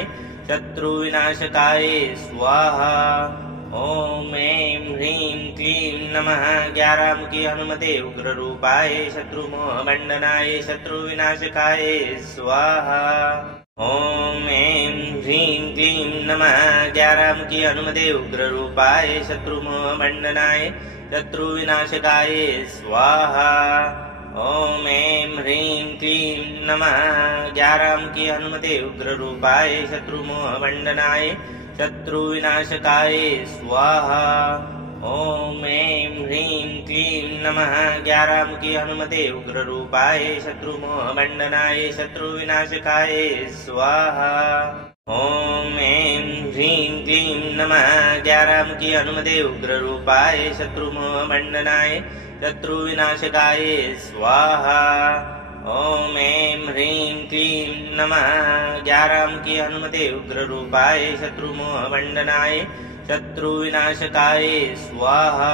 शत्रुविनाशकाय स्वाहा। ॐ ऐं ह्रीं क्लीं नमः। 11 मुखी हनुमते उग्ररूपाय शत्रुमोहमण्डनाय शत्रुविनाशकाय स्वाहा। ॐ ऐं ह्रीं क्लीं नमः। 11 मुखी हनुमते उग्ररूपाय शत्रुमोहमण्डनाय शत्रुविनाशकाय स्वाहा। ॐ ऐं ह्रीं क्लीं नमः। 11 मुखी हनुमते उग्ररूपाय शत्रुमोहमण्डनाय शत्रुविनाशकाय स्वाहा। ॐ ऐं ह्रीं क्लीं नमः। 11 मुखी हनुमते उग्ररूपाय शत्रुमोहमण्डनाय शत्रुविनाशकाय स्वाहा। ॐ ऐं ह्रीं क्लीं नमः 11 की हनुमते उग्ररूपाय शत्रुमोहमण्डनाय शत्रुविनाशकाय स्वाहा। ॐ ऐं ह्रीं क्लीं नमः 11 की हनुमते उग्ररूपाय शत्रुमोहमण्डनाय शत्रुविनाशकाय स्वाहा।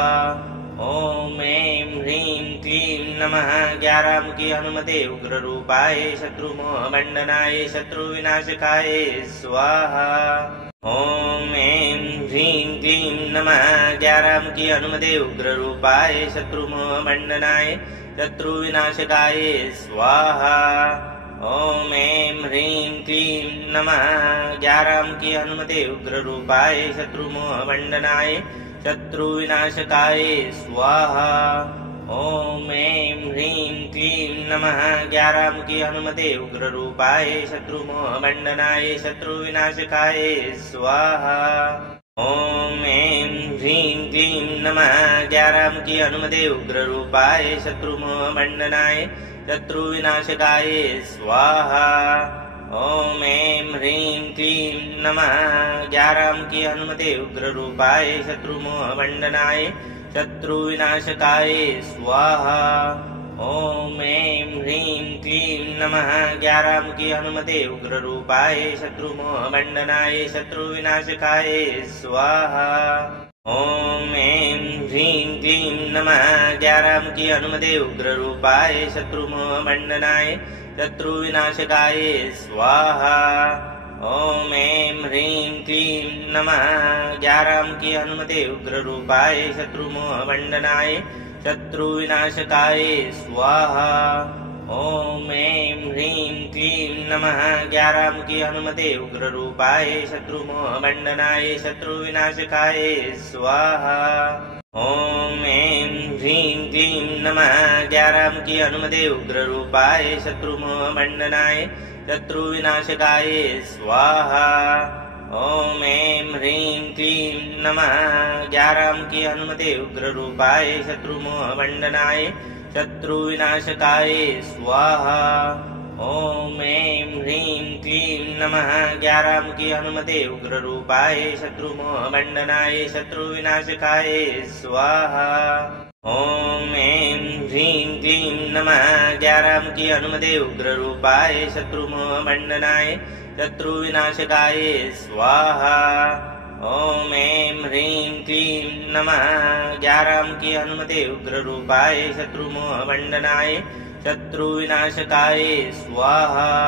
ॐ ऐं ह्रीं क्लीं नमः 11 की हनुमते उग्ररूपाय शत्रुमोहमण्डनाय शत्रुविनाशकाय स्वाहा। ॐ ऐं ह्रीं क्लीं नमः 11 की हनुमते उग्ररूपाय शत्रुमोहमण्डनाय शत्रुविनाशकाय स्वाहा। ॐ ऐं ह्रीं क्लीं नमः 11 की हनुमते उग्ररूपाय शत्रुमोहमण्डनाय शत्रुविनाशकाय स्वाहा। ॐ ऐं ह्रीं क्लीं नमः 11 की हनुमते उग्ररूपाय शत्रुमोहमण्डनाय शत्रुविनाशकाय स्वाहा। ॐ ऐं ह्रीं क्लीं नमः 11 की हनुमते उग्ररूपाय शत्रुमोहमण्डनाय शत्रुविनाशकाय स्वाहा। ॐ ऐं ह्रीं क्लीं नमः 11 की हनुमते उग्ररूपाय शत्रुमोहमण्डनाय शत्रुविनाशकाय स्वाहा। ॐ ऐं ह्रीं क्लीं नमः 11 की हनुमते उग्ररूपाय शत्रुमोहमण्डनाय शत्रुविनाशकाय स्वाहा। ॐ ऐं ह्रीं क्लीं नमः 11 की हनुमते उग्ररूपाय शत्रुमोहमण्डनाय शत्रुविनाशकाय स्वाहा। ॐ ऐं ह्रीं क्लीं नमः 11 की हनुमते उग्ररूपाय शत्रुमोहमण्डनाय शत्रुविनाशकाय स्वाहा। ॐ ऐं ह्रीं क्लीं नमः 11 की हनुमते उग्ररूपाय शत्रुमोहमण्डनाय शत्रुविनाशकाय स्वाहा। ॐ ऐं ह्रीं क्लीं नमः 11 की हनुमते उग्ररूपाय शत्रुमोहमण्डनाय शत्रुविनाशकाय स्वाहा। ॐ ऐं ह्रीं क्लीं नमः 11 की हनुमते उग्ररूपाय शत्रुमोहमण्डनाय शत्रुविनाशकाय स्वाहा। ॐ ऐं ह्रीं क्लीं नमः 11 की हनुमते उग्ररूपाय शत्रुमोहमण्डनाय शत्रुविनाशकाय स्वाहा। ॐ ऐं ह्रीं क्लीं नमः 11 की हनुमते उग्ररूपाय शत्रुमोहमण्डनाय शत्रुविनाशकाय स्वाहा। ॐ ऐं ह्रीं क्लीं नमः 11 की हनुमते उग्ररूपाय शत्रुमोहमण्डनाय शत्रुविनाशकाय स्वाहा।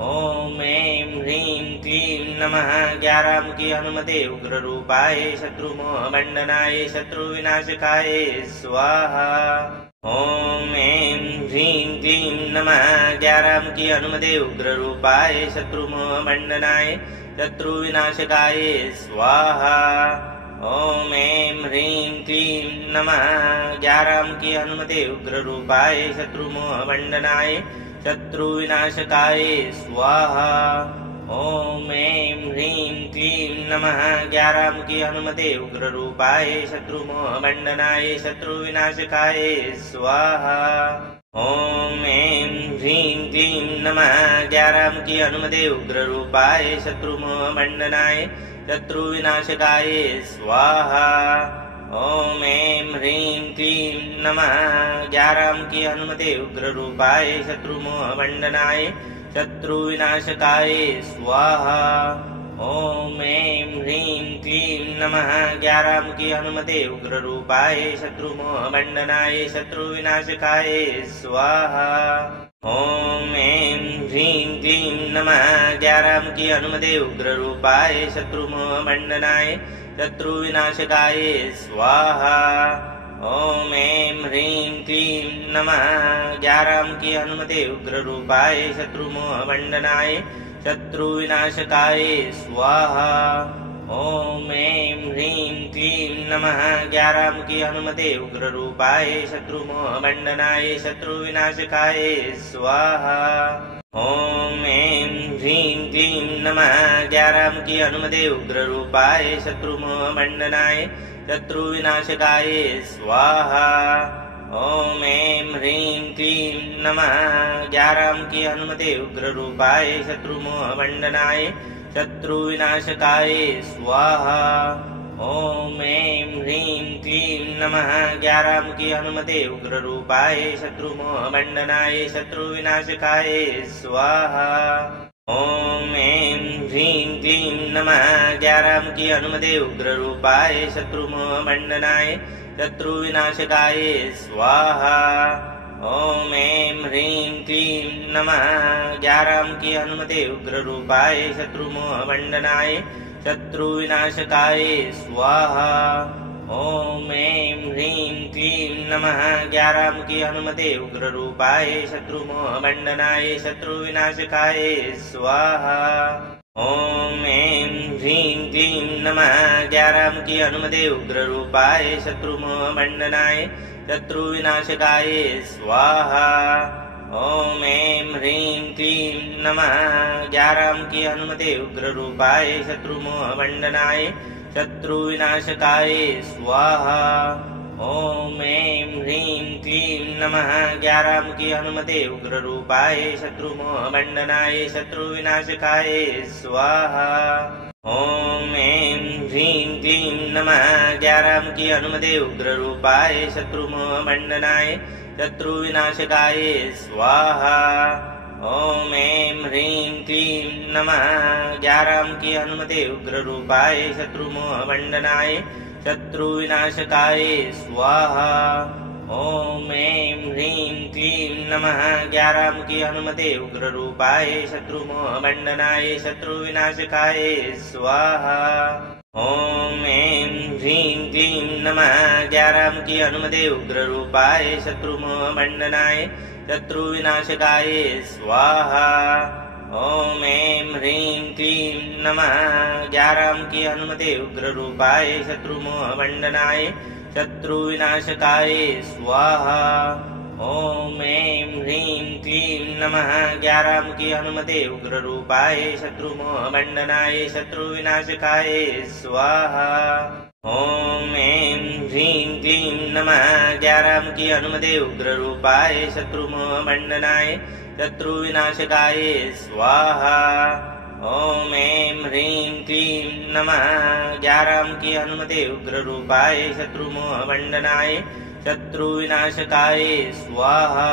ॐ ऐं ह्रीं क्लीं नमः 11 की हनुमते उग्ररूपाय शत्रुमोहमण्डनाय शत्रुविनाशकाय स्वाहा। ॐ ऐं ह्रीं क्लीं नमः 11 की हनुमते उग्ररूपाय शत्रुमोहमण्डनाय शत्रुविनाशकाय स्वाहा। ॐ ऐं ह्रीं क्लीं नमः 11 की हनुमते उग्ररूपाय शत्रुमोहमण्डनाय शत्रुविनाशकाय स्वाहा। ॐ ऐं ह्रीं क्लीं नमः 11 की हनुमते उग्ररूपाय शत्रुमोहमण्डनाय शत्रुविनाशकाय स्वाहा। ॐ ऐं ह्रीं क्लीं नमः 11 की हनुमते उग्ररूपाय शत्रुमोहमण्डनाय शत्रुविनाशकाय स्वाहा। ॐ ऐं ह्रीं क्लीं नमः 11 की हनुमते उग्ररूपाय शत्रुमोहमण्डनाय शत्रुविनाशकाय स्वाहा। ॐ ऐं ह्रीं क्लीं नमः 11 की हनुमते उग्ररूपाय शत्रुमोहमण्डनाय शत्रुविनाशकाय स्वाहा। ॐ ऐं ह्रीं क्लीं नमः 11 की हनुमते उग्ररूपाय शत्रुमोहमण्डनाय शत्रुविनाशकाय स्वाहा। ॐ ऐं ह्रीं क्लीं नमः 11 की हनुमते उग्ररूपाय शत्रुमोहमण्डनाय शत्रुविनाशकाय स्वाहा। ॐ ऐं ह्रीं क्लीं नमः 11 की हनुमते उग्ररूपाय शत्रुमोहमण्डनाय शत्रुविनाशकाय स्वाहा। ॐ ऐं ह्रीं क्लीं नमः 11 की हनुमते उग्ररूपाय शत्रुमोहमण्डनाय शत्रुविनाशकाय स्वाहा। ॐ ऐं ह्रीं क्लीं नमः 11 की हनुमते उग्ररूपाय शत्रुमोहमण्डनाय शत्रुविनाशकाय स्वाहा। ॐ ऐं ह्रीं क्लीं नमः। 11 मुखी हनुमते उग्र रूपाय शत्रुमोहमण्डनाय शत्रुविनाशकाय स्वाहा। ॐ ऐं ह्रीं क्लीं नमः। 11 मुखी हनुमते उग्र रूपाय शत्रुमोहमण्डनाय शत्रुविनाशकाय स्वाहा। ॐ ऐं ह्रीं क्लीं नमः। 11 मुखी हनुमते उग्र रूपाय शत्रुमोहमण्डनाय शत्रुविनाशकाय स्वाहा। ॐ ऐं ह्रीं क्लीं नमः। 11 मुखी हनुमते उग्र रूपाय शत्रुमोहमण्डनाय शत्रुविनाशकाय स्वाहा। ॐ ऐं ह्रीं क्लीं नमः। 11 मुखी हनुमते उग्र रूपाय शत्रुमोहमण्डनाय शत्रुविनाशकाय स्वाहा। ॐ ऐं ह्रीं क्लीं नमः। 11 मुखी हनुमते उग्र रूपाय शत्रुमोहमण्डनाय शत्रुविनाशकाय स्वाहा। ॐ ऐं ह्रीं क्लीं नमः। 11 मुखी हनुमते उग्र रूपाय शत्रुमोहमण्डनाय शत्रुविनाशकाय स्वाहा। ॐ ऐं ह्रीं क्लीं नमः। 11 मुखी हनुमते उग्र रूपाय शत्रुमोहमण्डनाय शत्रुविनाशकाय स्वाहा। ॐ ऐं ह्रीं क्लीं नमः। 11 मुखी हनुमते उग्र रूपाय शत्रुमोहमण्डनाय शत्रुविनाशकाय स्वाहा। ॐ ऐं ह्रीं क्लीं नमः। 11 मुखी हनुमते उग्र रूपाय शत्रुमोहमण्डनाय शत्रुविनाशकाय स्वाहा। ॐ ऐं ह्रीं क्लीं नमः। 11 मुखी हनुमते उग्र रूपाय शत्रुमोहमण्डनाय शत्रुविनाशकाय स्वाहा। ॐ ऐं ह्रीं क्लीं नमः। 11 मुखी हनुमते उग्र रूपाय शत्रुमोहमण्डनाय शत्रुविनाशकाय स्वाहा। ॐ ऐं ह्रीं क्लीं नमः। 11 मुखी हनुमते उग्र रूपाय शत्रुमोहमण्डनाय शत्रुविनाशकाय स्वाहा। ॐ ऐं ह्रीं क्लीं नमः। 11 मुखी हनुमते उग्र रूपाय शत्रुमोहमण्डनाय शत्रुविनाशकाय स्वाहा। ॐ ऐं ह्रीं क्लीं नमः। 11 मुखी हनुमते उग्र रूपाय शत्रुमोहमण्डनाय शत्रुविनाशकाय स्वाहा।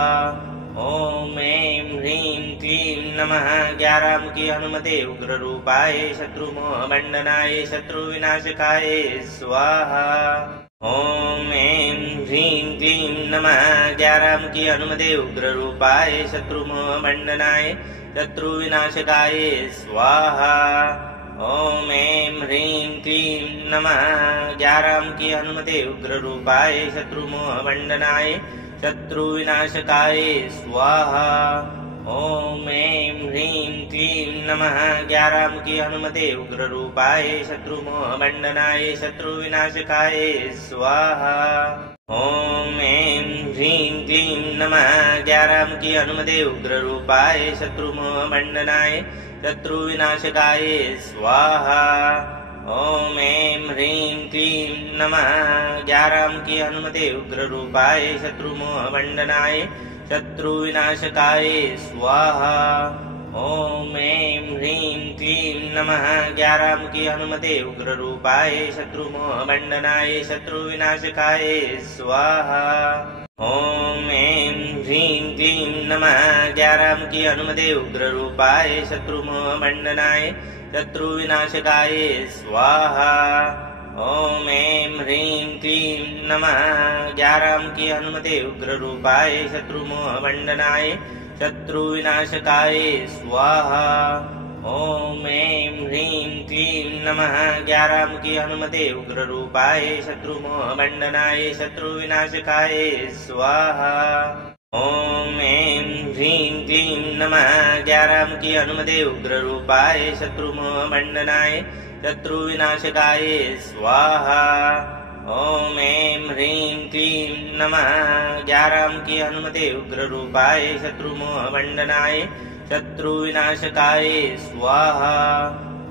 ॐ ऐं ह्रीं क्लीं नमः। 11 मुखी हनुमते उग्र रूपाय शत्रुमोहमण्डनाय शत्रुविनाशकाय स्वाहा। ॐ ऐं ह्रीं क्लीं नमः। 11 मुखी हनुमते उग्र रूपाय शत्रुमोहमण्डनाय शत्रुविनाशकाय स्वाहा। ॐ ऐं ह्रीं क्लीं नमः। 11 मुखी हनुमते उग्र रूपाय शत्रुमोहमण्डनाय शत्रुविनाशकाय स्वाहा। ॐ ऐं ह्रीं क्लीं नमः। 11 मुखी हनुमते उग्र रूपाय शत्रुमोहमण्डनाय शत्रुविनाशकाय स्वाहा। ॐ ऐं ह्रीं क्लीं नमः। 11 मुखी हनुमते उग्र रूपाय शत्रुमोहमण्डनाय शत्रुविनाशकाय स्वाहा। ॐ ऐं ह्रीं क्लीं नमः। 11 मुखी हनुमते उग्र रूपाय शत्रुमोहमण्डनाय शत्रुविनाशकाय स्वाहा। ॐ ऐं ह्रीं क्लीं नमः। 11 मुखी हनुमते उग्र रूपाय शत्रुमोहमण्डनाय शत्रुविनाशकाय स्वाहा। ॐ ऐं ह्रीं क्लीं नमः। 11 मुखी हनुमते उग्र रूपाय शत्रुमोहमण्डनाय शत्रुविनाशकाय स्वाहा। ॐ ऐं ह्रीं क्लीं नमः। 11 मुखी हनुमते उग्र रूपाय शत्रुमोहमण्डनाय शत्रुविनाशकाय स्वाहा। ॐ ऐं ह्रीं क्लीं नमः। 11 मुखी हनुमते उग्र रूपाय शत्रुमोहमण्डनाय शत्रुविनाशकाय स्वाहा। ॐ ऐं ह्रीं क्लीं नमः। 11 मुखी हनुमते उग्र रूपाय शत्रुमोहमण्डनाय शत्रुविनाशकाय स्वाहा। ॐ ऐं ह्रीं क्लीं नमः। 11 मुखी हनुमते उग्र रूपाय शत्रुमोहमण्डनाय शत्रुविनाशकाय स्वाहा।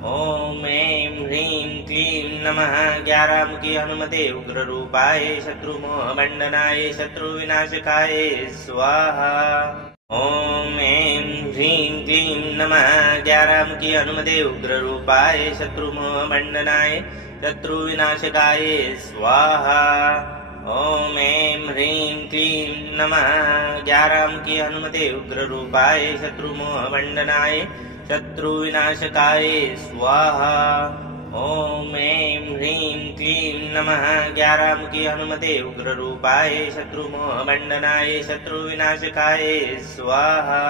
ॐ ऐं ह्रीं क्लीं नमः। 11 मुखी हनुमते उग्र रूपाय शत्रुमोहमण्डनाय शत्रुविनाशकाय स्वाहा। ॐ ऐं ह्रीं क्लीं नमः ज्ञारामुखी हनुमते उग्ररूपाय शत्रुमोहमण्डनाय शत्रुविनाशकाय स्वाहा। ॐ ऐं ह्रीं क्लीं नमः ज्ञारामुखी हनुमते उग्ररूपाय शत्रुमोहमण्डनाय शत्रुविनाशकाय स्वाहा। ॐ ऐं ह्रीं क्लीं नमः ज्ञारामुखी हनुमते उग्ररूपाय शत्रुमोहमण्डनाय शत्रुविनाशकाय स्वाहा।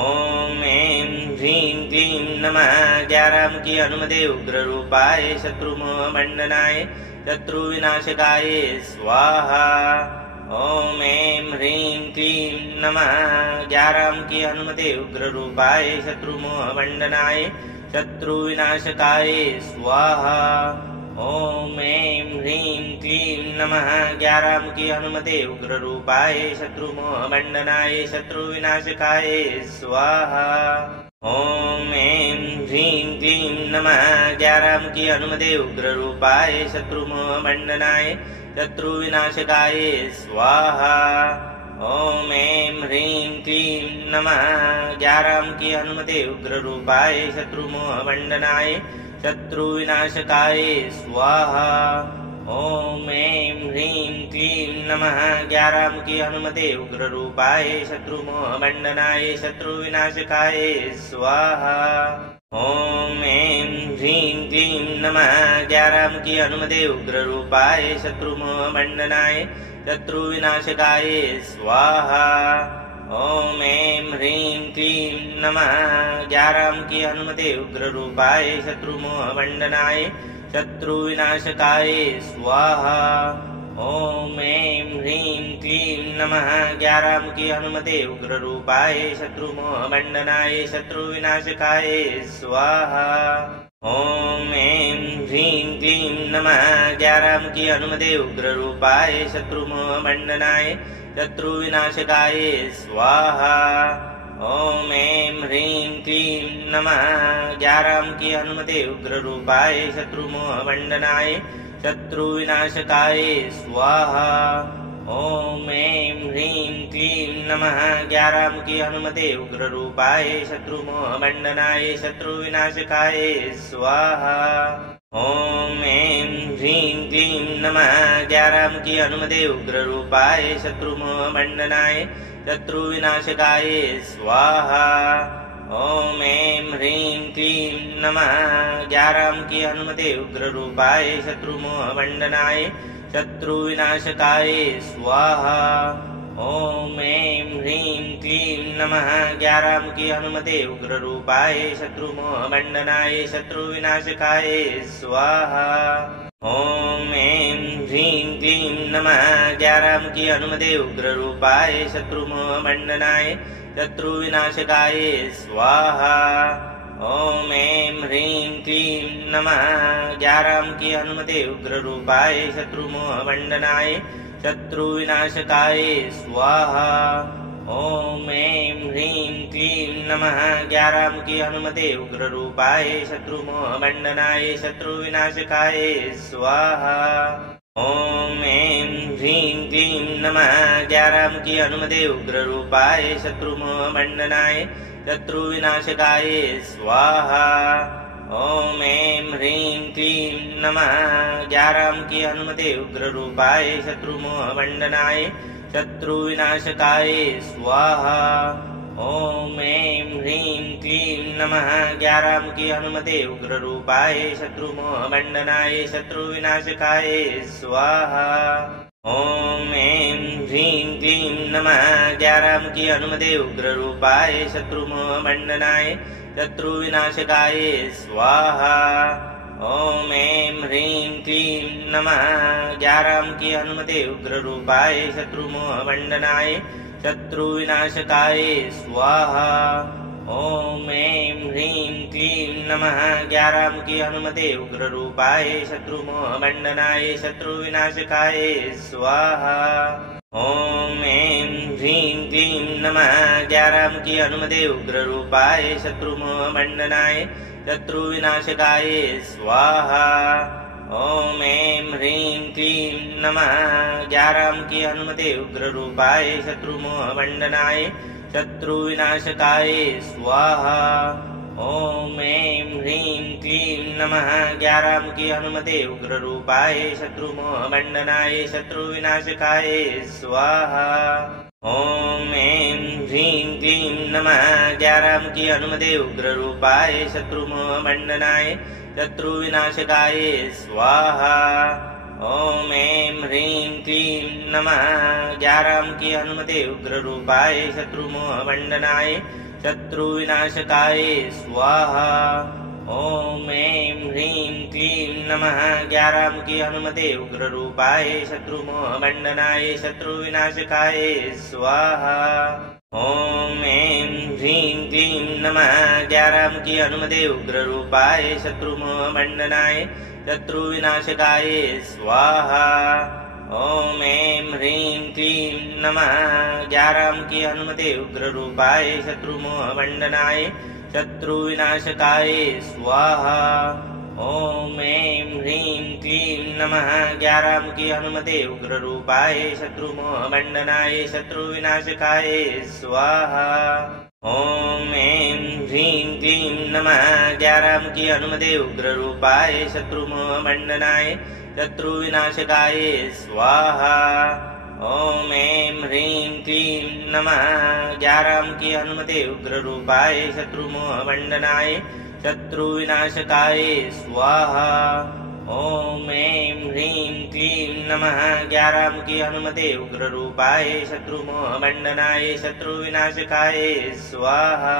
ॐ ऐं ह्रीं क्लीं नमः ज्ञारामुखी हनुमते उग्ररूपाय शत्रुमोहमण्डनाय शत्रुविनाशकाय स्वाहा। ॐ ऐं ह्रीं क्लीं नमः ज्ञारामुखी हनुमते उग्ररूपाय शत्रुमोहमण्डनाय शत्रुविनाशकाय स्वाहा। ॐ ऐं ह्रीं क्लीं नमः ज्ञारामुखी हनुमते उग्ररूपाय शत्रुमोहमण्डनाय शत्रुविनाशकाय स्वाहा। ॐ ऐं ह्रीं क्लीं नमः ज्ञारामुखी हनुमते उग्ररूपाय शत्रुमोहमण्डनाय शत्रुविनाशकाय स्वाहा। ॐ ऐं ह्रीं क्लीं नमः ज्ञारामुखी हनुमते उग्ररूपाय शत्रुमोहमण्डनाय शत्रुविनाशकाय स्वाहा। ॐ ऐं ह्रीं क्लीं नमः ज्ञारामुखी हनुमते उग्ररूपाय शत्रुमोहमण्डनाय शत्रुविनाशकाय स्वाहा। ॐ ऐं ह्रीं क्लीं नमः ज्ञारामुखी हनुमते उग्ररूपाय शत्रुमोहमण्डनाय शत्रुविनाशकाय स्वाहा। ॐ ऐं ह्रीं क्लीं नमः ज्ञारामुखी हनुमते उग्ररूपाय शत्रुमोहमण्डनाय शत्रुविनाशकाय स्वाहा। ॐ ऐं ह्रीं क्लीं नमः ज्ञारामुखी हनुमते उग्ररूपाय शत्रुमोहमण्डनाय शत्रुविनाशकाय स्वाहा। ॐ ऐं ह्रीं क्लीं नमः ज्ञारामुखी हनुमते उग्ररूपाय शत्रुमोहमण्डनाय शत्रुविनाशकाय स्वाहा। ॐ ऐं ह्रीं क्लीं नमः ज्ञारामुखी हनुमते उग्ररूपाय शत्रुमोहमण्डनाय शत्रुविनाशकाय स्वाहा। ॐ ऐं ह्रीं क्लीं नमः ज्ञारामुखी हनुमते उग्ररूपाय शत्रुमोहमण्डनाय शत्रुविनाशकाय स्वाहा। ॐ ऐं ह्रीं क्लीं नमः ज्ञारामुखी हनुमते उग्ररूपाय शत्रुमोहमण्डनाय शत्रुविनाशकाय स्वाहा। ॐ ऐं ह्रीं क्लीं नमः ज्ञारामुखी हनुमते उग्ररूपाय शत्रुमोहमण्डनाय शत्रुविनाशकाय स्वाहा। ॐ ऐं ह्रीं क्लीं नमः ज्ञारामुखी हनुमते उग्ररूपाय शत्रुमोहमण्डनाय शत्रुविनाशकाय स्वाहा। ॐ ऐं ह्रीं क्लीं नमः ज्ञारामुखी हनुमते उग्ररूपाय शत्रुमोहमण्डनाय शत्रुविनाशकाय स्वाहा। ॐ ऐं ह्रीं क्लीं नमः ज्ञारामुखी हनुमते उग्ररूपाय शत्रुमोहमण्डनाय शत्रुविनाशकाय स्वाहा। ॐ ऐं ह्रीं क्लीं नमः ज्ञारामुखी हनुमते उग्ररूपाय शत्रुमोहमण्डनाय शत्रुविनाशकाय स्वाहा। ॐ ऐं ह्रीं क्लीं नमः ज्ञारामुखी हनुमते उग्ररूपाय शत्रुमोहमण्डनाय शत्रुविनाशकाय स्वाहा। ॐ ऐं ह्रीं क्लीं नमः ज्ञारामुखी हनुमते उग्ररूपाय शत्रुमोहमण्डनाय शत्रुविनाशकाय स्वाहा। ॐ ऐं ह्रीं क्लीं नमः ज्ञारामुखी हनुमते उग्ररूपाय शत्रुमोहमण्डनाय शत्रुविनाशकाय स्वाहा। ॐ ऐं ह्रीं क्लीं नमः ज्ञारामुखी हनुमते उग्ररूपाय शत्रुमोहमण्डनाय शत्रुविनाशकाय स्वाहा। ॐ ऐं ह्रीं क्लीं नमः ज्ञारामुखी हनुमते उग्ररूपाय शत्रुमोहमण्डनाय शत्रुविनाशकाय स्वाहा। ॐ ऐं ह्रीं क्लीं नमः ज्ञारामुखी हनुमते उग्ररूपाय शत्रुमोहमण्डनाय शत्रुविनाशकाय स्वाहा। ॐ ऐं ह्रीं क्लीं नमः ज्ञारामुखी हनुमते उग्ररूपाय शत्रुमोहमण्डनाय शत्रुविनाशकाय स्वाहा। ॐ ऐं ह्रीं क्लीं नमः ज्ञारामुखी हनुमते उग्ररूपाय शत्रुमोहमण्डनाय शत्रुविनाशकाय स्वाहा। ॐ ऐं ह्रीं क्लीं नमः ग्यारामुखी हनुमते उग्ररूपाय शत्रुमोहमण्डनाय शत्रुविनाशकाय स्वाहा। ॐ ऐं ह्रीं क्लीं नमः ग्यारामुखी हनुमते उग्ररूपाय शत्रुमोहमण्डनाय शत्रुविनाशकाय स्वाहा। ॐ ऐं ह्रीं क्लीं नमः ग्यारामुखी हनुमते उग्ररूपाय शत्रुमोहमण्डनाय शत्रुविनाशकाय स्वाहा। ॐ ऐं ह्रीं क्लीं नमः ग्यारामुखी हनुमते उग्ररूपाय शत्रुमोहमण्डनाय शत्रुविनाशकाय स्वाहा। ॐ ऐं ह्रीं क्लीं नमः ग्यारामुखी हनुमते उग्ररूपाय शत्रुमोहमण्डनाय शत्रुविनाशकाय स्वाहा। ॐ ऐं ह्रीं क्लीं नमः ग्यारामुखी हनुमते उग्ररूपाय शत्रुमोहमण्डनाय शत्रुविनाशकाय स्वाहा। ॐ ऐं ह्रीं क्लीं नमः ग्यारामुखी हनुमते उग्ररूपाय शत्रुमोहमण्डनाय शत्रुविनाशकाय स्वाहा। ॐ ऐं ह्रीं क्लीं नमः ग्यारामुखी हनुमते उग्ररूपाय शत्रुमोहमण्डनाय शत्रुविनाशकाय स्वाहा। ॐ ऐं ह्रीं क्लीं नमः ग्यारामुखी हनुमते उग्ररूपाय शत्रुमोहमण्डनाय शत्रुविनाशकाय स्वाहा। ॐ ऐं ह्रीं क्लीं नमः ग्यारामुखी हनुमते उग्ररूपाय शत्रुमोहमण्डनाय शत्रुविनाशकाय स्वाहा।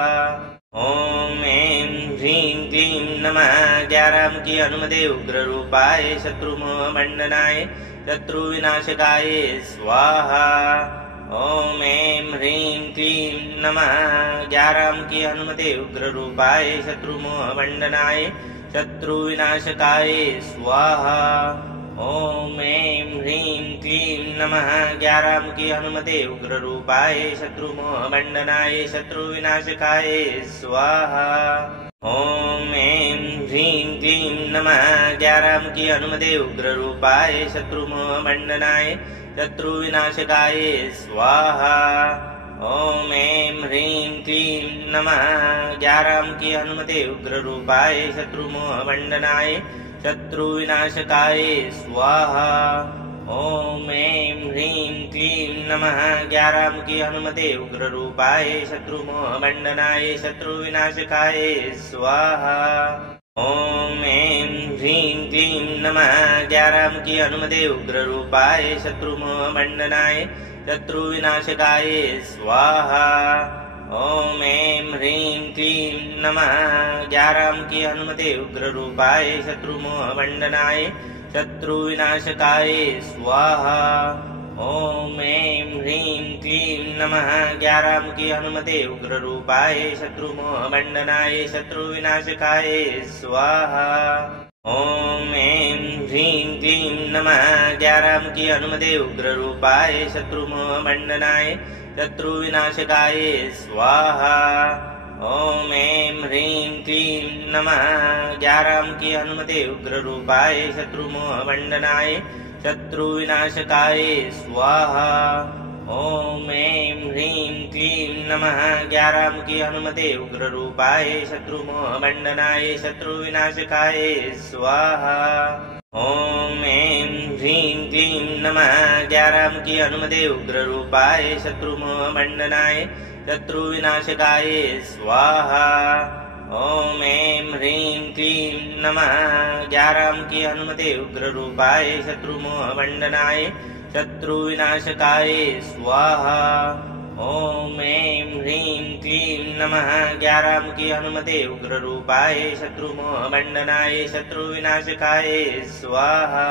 ॐ ऐं ह्रीं क्लीं नमः ग्यारामुखी हनुमते उग्ररूपाय शत्रुमोहमण्डनाय शत्रुविनाशकाय स्वाहा। ॐ ऐं ह्रीं क्लीं नमः ग्यारामुखी हनुमते उग्ररूपाय शत्रुमोहमण्डनाय शत्रुविनाशकाय स्वाहा। ॐ ऐं ह्रीं क्लीं नमः ग्यारामुखी हनुमते उग्ररूपाय शत्रुमोहमण्डनाय शत्रुविनाशकाय स्वाहा। ॐ ऐं ह्रीं क्लीं नमः ग्यारामुखी हनुमते उग्ररूपाय शत्रुमोहमण्डनाय शत्रुविनाशकाय स्वाहा। ॐ ऐं ह्रीं क्लीं नमः ग्यारामुखी हनुमते उग्ररूपाय शत्रुमोहमण्डनाय शत्रुविनाशकाय स्वाहा। ॐ ऐं ह्रीं क्लीं नमः ग्यारामुखी हनुमते उग्ररूपाय शत्रुमोहमण्डनाय शत्रुविनाशकाय स्वाहा। ॐ ऐं ह्रीं क्लीं नमः ग्यारामुखी हनुमते उग्ररूपाय शत्रुमोहमण्डनाय शत्रुविनाशकाय स्वाहा। ॐ ऐं ह्रीं क्लीं नमः ग्यारामुखी हनुमते उग्ररूपाय शत्रुमोहमण्डनाय शत्रुविनाशकाय स्वाहा। ॐ ऐं ह्रीं क्लीं नमः ग्यारामुखी हनुमते उग्ररूपाय शत्रुमोहमण्डनाय शत्रुविनाशकाय स्वाहा। ॐ ऐं ह्रीं क्लीं नमः ग्यारामुखी हनुमते उग्ररूपाय शत्रुमोहमण्डनाय शत्रुविनाशकाय स्वाहा। ॐ ऐं ह्रीं क्लीं नमः ग्यारामुखी हनुमते उग्ररूपाय शत्रुमोहमण्डनाय शत्रुविनाशकाय स्वाहा। ॐ ऐं ह्रीं क्लीं नमः ग्यारामुखी हनुमते उग्ररूपाय शत्रुमोहमण्डनाय शत्रुविनाशकाय स्वाहा। ॐ ऐं ह्रीं क्लीं नमः ग्यारामुखी हनुमते उग्ररूपाय शत्रुमोहमण्डनाय शत्रुविनाशकाय स्वाहा। ॐ ऐं ह्रीं क्लीं नमः ग्यारामुखी हनुमते उग्ररूपाय शत्रुमोहमण्डनाय शत्रुविनाशकाय स्वाहा। ॐ ऐं ह्रीं क्लीं नमः ग्यारामुखी हनुमते उग्ररूपाय शत्रुमोहमण्डनाय शत्रुविनाशकाय स्वाहा।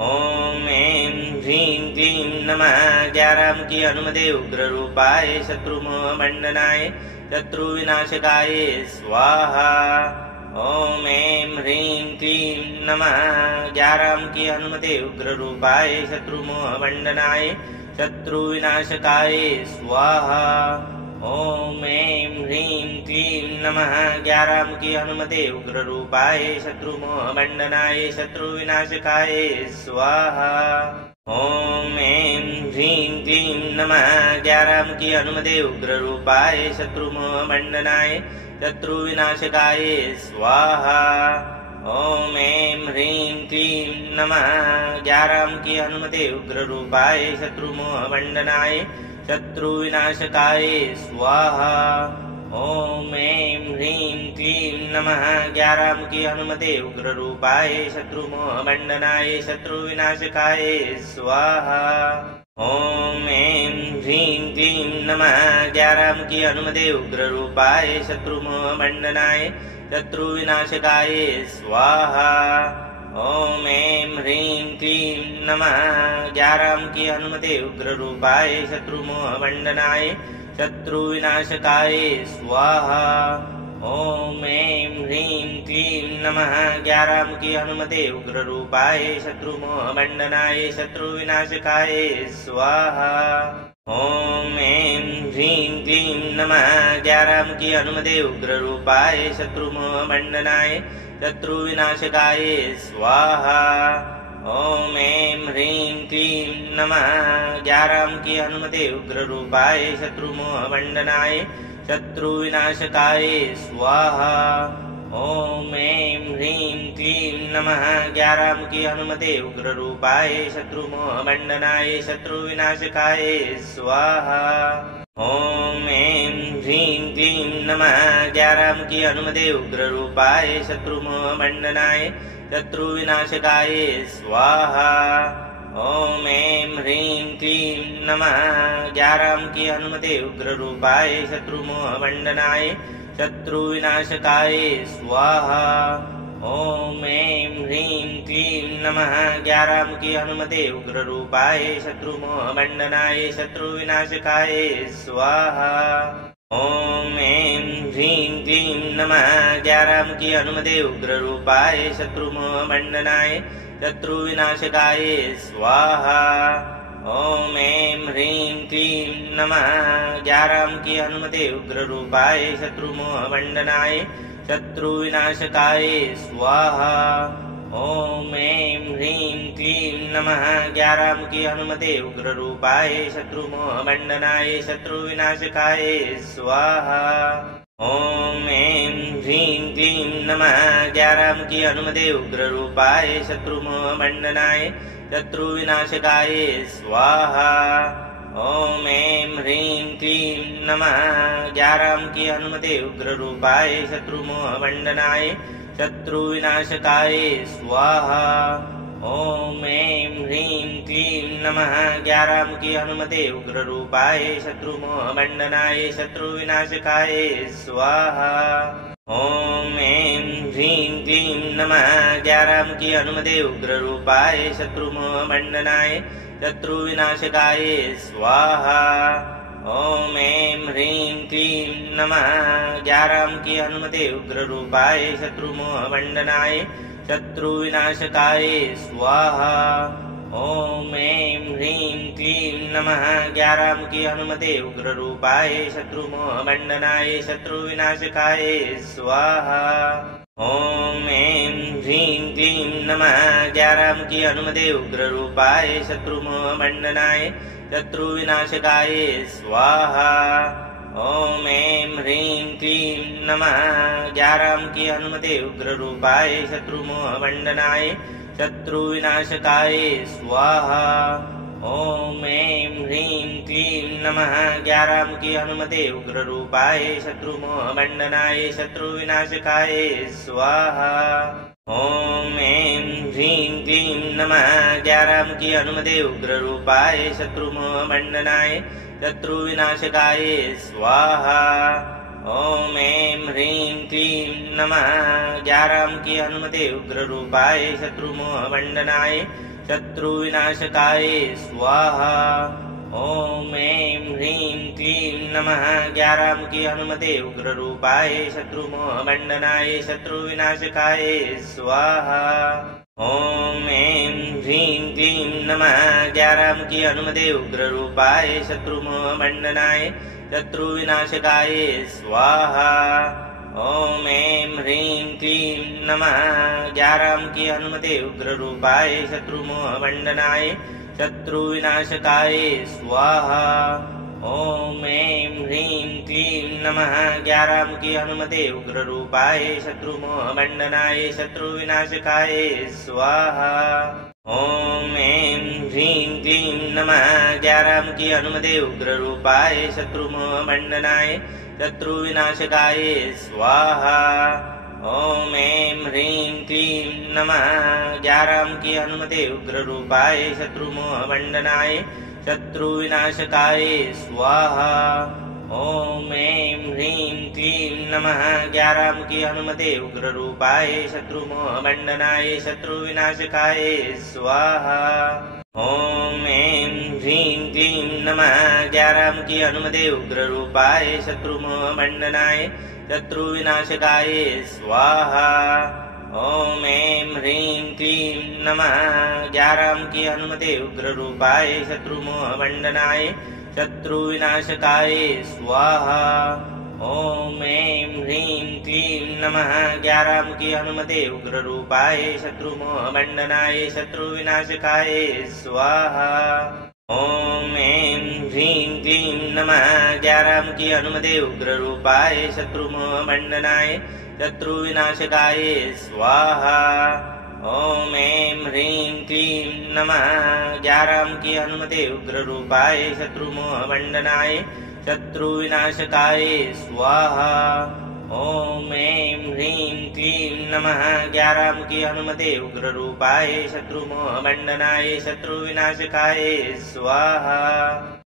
ॐ ऐं ह्रीं क्लीं नमः ग्यारामुखी हनुमते उग्ररूपाय शत्रुमोहमण्डनाय शत्रुविनाशकाय स्वाहा। ॐ ऐं ह्रीं क्लीं नमः ग्यारामुखी हनुमते उग्ररूपाय शत्रुमोहमण्डनाय शत्रुविनाशकाय स्वाहा। ॐ ऐं ह्रीं क्लीं नमः ग्यारामुखी हनुमते उग्ररूपाय शत्रुमोहमण्डनाय शत्रुविनाशकाय स्वाहा। ॐ ऐं ह्रीं क्लीं नमः ग्यारामुखी हनुमते उग्ररूपाय शत्रुमोहमण्डनाय शत्रुविनाशकाय स्वाहा। ॐ ऐं ह्रीं क्लीं नमः ग्यारामुखी हनुमते उग्ररूपाय शत्रुमोहमण्डनाय शत्रुविनाशकाय स्वाहा। ॐ ऐं ह्रीं क्लीं नमः ग्यारामुखी हनुमते उग्ररूपाय शत्रुमोहमण्डनाय शत्रुविनाशकाय स्वाहा। ॐ ऐं ह्रीं क्लीं नमः ग्यारामुखी हनुमते उग्ररूपाय शत्रुमोहमण्डनाय शत्रुविनाशकाय स्वाहा। ॐ ऐं ह्रीं क्लीं नमः ग्यारामुखी हनुमते उग्ररूपाय शत्रुमोहमण्डनाय शत्रुविनाशकाय स्वाहा। ॐ ऐं ह्रीं क्लीं नमः ग्यारामुखी हनुमते उग्ररूपाय शत्रुमोहमण्डनाय शत्रुविनाशकाय स्वाहा। ॐ ऐं ह्रीं क्लीं नमः ग्यारामुखी हनुमते उग्ररूपाय शत्रुमोहमण्डनाय शत्रुविनाशकाय स्वाहा। ॐ ऐं ह्रीं क्लीं नमः ग्यारामुखी हनुमते उग्ररूपाय शत्रुमोहमण्डनाय शत्रुविनाशकाय स्वाहा। ॐ ऐं ह्रीं क्लीं नमः ग्यारामुखी हनुमते उग्ररूपाय शत्रुमोहमण्डनाय शत्रुविनाशकाय स्वाहा। ॐ ऐं ह्रीं क्लीं नमः ग्यारामुखी हनुमते उग्ररूपाय शत्रुमोहमण्डनाय शत्रुविनाशकाय स्वाहा। ॐ ऐं ह्रीं क्लीं नमः ग्यारामुखी हनुमते उग्ररूपाय शत्रुमोहमण्डनाय शत्रुविनाशकाय स्वाहा। ॐ ऐं ह्रीं क्लीं नमः ग्यारामुखी हनुमते उग्ररूपाय शत्रुमोहमण्डनाय शत्रुविनाशकाय स्वाहा। ॐ ऐं ह्रीं क्लीं नमः ग्यारामुखी हनुमते उग्ररूपाय शत्रुमोहमण्डनाय शत्रुविनाशकाय स्वाहा। ॐ ऐं ह्रीं क्लीं नमः ग्यारामुखी हनुमते उग्ररूपाय शत्रुमोहमण्डनाय शत्रुविनाशकाय स्वाहा। ॐ ऐं ह्रीं क्लीं नमः ग्यारामुखी हनुमते उग्ररूपाय शत्रुमोहमण्डनाय शत्रुविनाशकाय स्वाहा। ॐ ऐं ह्रीं क्लीं नमः ग्यारामुखी हनुमते उग्ररूपाय शत्रुमोहमण्डनाय शत्रुविनाशकाय स्वाहा। ॐ ऐं ह्रीं क्लीं नमः ग्यारामुखी हनुमते उग्ररूपाय शत्रुमोहमण्डनाय शत्रुविनाशकाय स्वाहा। ॐ ऐं ह्रीं क्लीं नमः ग्यारामुखी हनुमते उग्ररूपाय शत्रुमोहमण्डनाय शत्रुविनाशकाय स्वाहा। ॐ ऐं ह्रीं क्लीं नमः ग्यारामुखी हनुमते उग्ररूपाय शत्रुमोहमण्डनाय शत्रुविनाशकाय स्वाहा। ॐ ऐं ह्रीं क्लीं नमः ग्यारामुखी हनुमते उग्ररूपाय शत्रुमोहमण्डनाय शत्रुविनाशकाय स्वाहा। ॐ ऐं ह्रीं क्लीं नमः ग्यारामुखी हनुमते उग्ररूपाय शत्रुमोहमण्डनाय शत्रुविनाशकाय स्वाहा। ॐ ऐं ह्रीं क्लीं नमः ग्यारामुखी हनुमते उग्ररूपाय शत्रुमोहमण्डनाय शत्रुविनाशकाय स्वाहा। ॐ ऐं ह्रीं क्लीं नमः ग्यारामुखी हनुमते उग्ररूपाय शत्रुमोहमण्डनाय शत्रुविनाशकाय स्वाहा। ॐ ऐं ह्रीं क्लीं नमः ग्यारामुखी हनुमते उग्ररूपाय शत्रुमोहमण्डनाय शत्रुविनाशकाय स्वाहा। ॐ ऐं ह्रीं क्लीं नमः ग्यारामुखी हनुमते उग्ररूपाय शत्रुमोहमण्डनाय शत्रुविनाशकाय स्वाहा। ॐ ऐं ह्रीं क्लीं नमः ग्यारामुखी हनुमते उग्ररूपाय शत्रुमोहमण्डनाय शत्रुविनाशकाय स्वाहा। ॐ ऐं ह्रीं क्लीं नमः ग्यारामुखी हनुमते उग्ररूपाय शत्रुमोहमण्डनाय शत्रुविनाशकाय स्वाहा। ॐ ऐं ह्रीं क्लीं नमः ग्यारामुखी हनुमते उग्ररूपाय शत्रुमोहमण्डनाय शत्रुविनाशकाय स्वाहा। ॐ ऐं ह्रीं क्लीं नमः ग्यारामुखी हनुमते उग्ररूपाय शत्रुमोहमण्डनाय शत्रुविनाशकाय स्वाहा। ॐ ऐं ह्रीं क्लीं नमः ग्यारामुखी हनुमते उग्ररूपाय शत्रुमोहमण्डनाय शत्रुविनाशकाय स्वाहा। ॐ ऐं ह्रीं क्लीं नमः ग्यारामुखी हनुमते उग्ररूपाय शत्रुमोहमण्डनाय शत्रुविनाशकाय स्वाहा। ॐ ऐं ह्रीं क्लीं नमः ग्यारामुखी हनुमते उग्ररूपाय शत्रुमोहमण्डनाय शत्रुविनाशकाय स्वाहा। ॐ ऐं ह्रीं क्लीं नमः ग्यारामुखी हनुमते उग्ररूपाय शत्रुमोहमण्डनाय शत्रुविनाशकाय स्वाहा। ॐ ऐं ह्रीं क्लीं नमः ग्यारामुखी हनुमते उग्ररूपाय शत्रुमोहमण्डनाय शत्रुविनाशकाय स्वाहा। ॐ ऐं ह्रीं क्लीं नमः ग्यारामुखी हनुमते उग्ररूपाय शत्रुमोहमण्डनाय शत्रुविनाशकाय स्वाहा। ॐ ऐं ह्रीं क्लीं नमः ग्यारामुखी हनुमते उग्ररूपाय शत्रुमोहमण्डनाय शत्रुविनाशकाय स्वाहा। ॐ ऐं ह्रीं क्लीं नमः ग्यारामुखी हनुमते उग्ररूपाय शत्रुमोहमण्डनाय शत्रुविनाशकाय स्वाहा। ॐ ऐं ह्रीं क्लीं नमः ग्यारामुखी हनुमते उग्ररूपाय शत्रुमोहमण्डनाय शत्रुविनाशकाय स्वाहा। ॐ ऐं ह्रीं क्लीं नमः ग्यारामुखी हनुमते उग्ररूपाय शत्रुमोहमण्डनाय शत्रुविनाशकाय स्वाहा।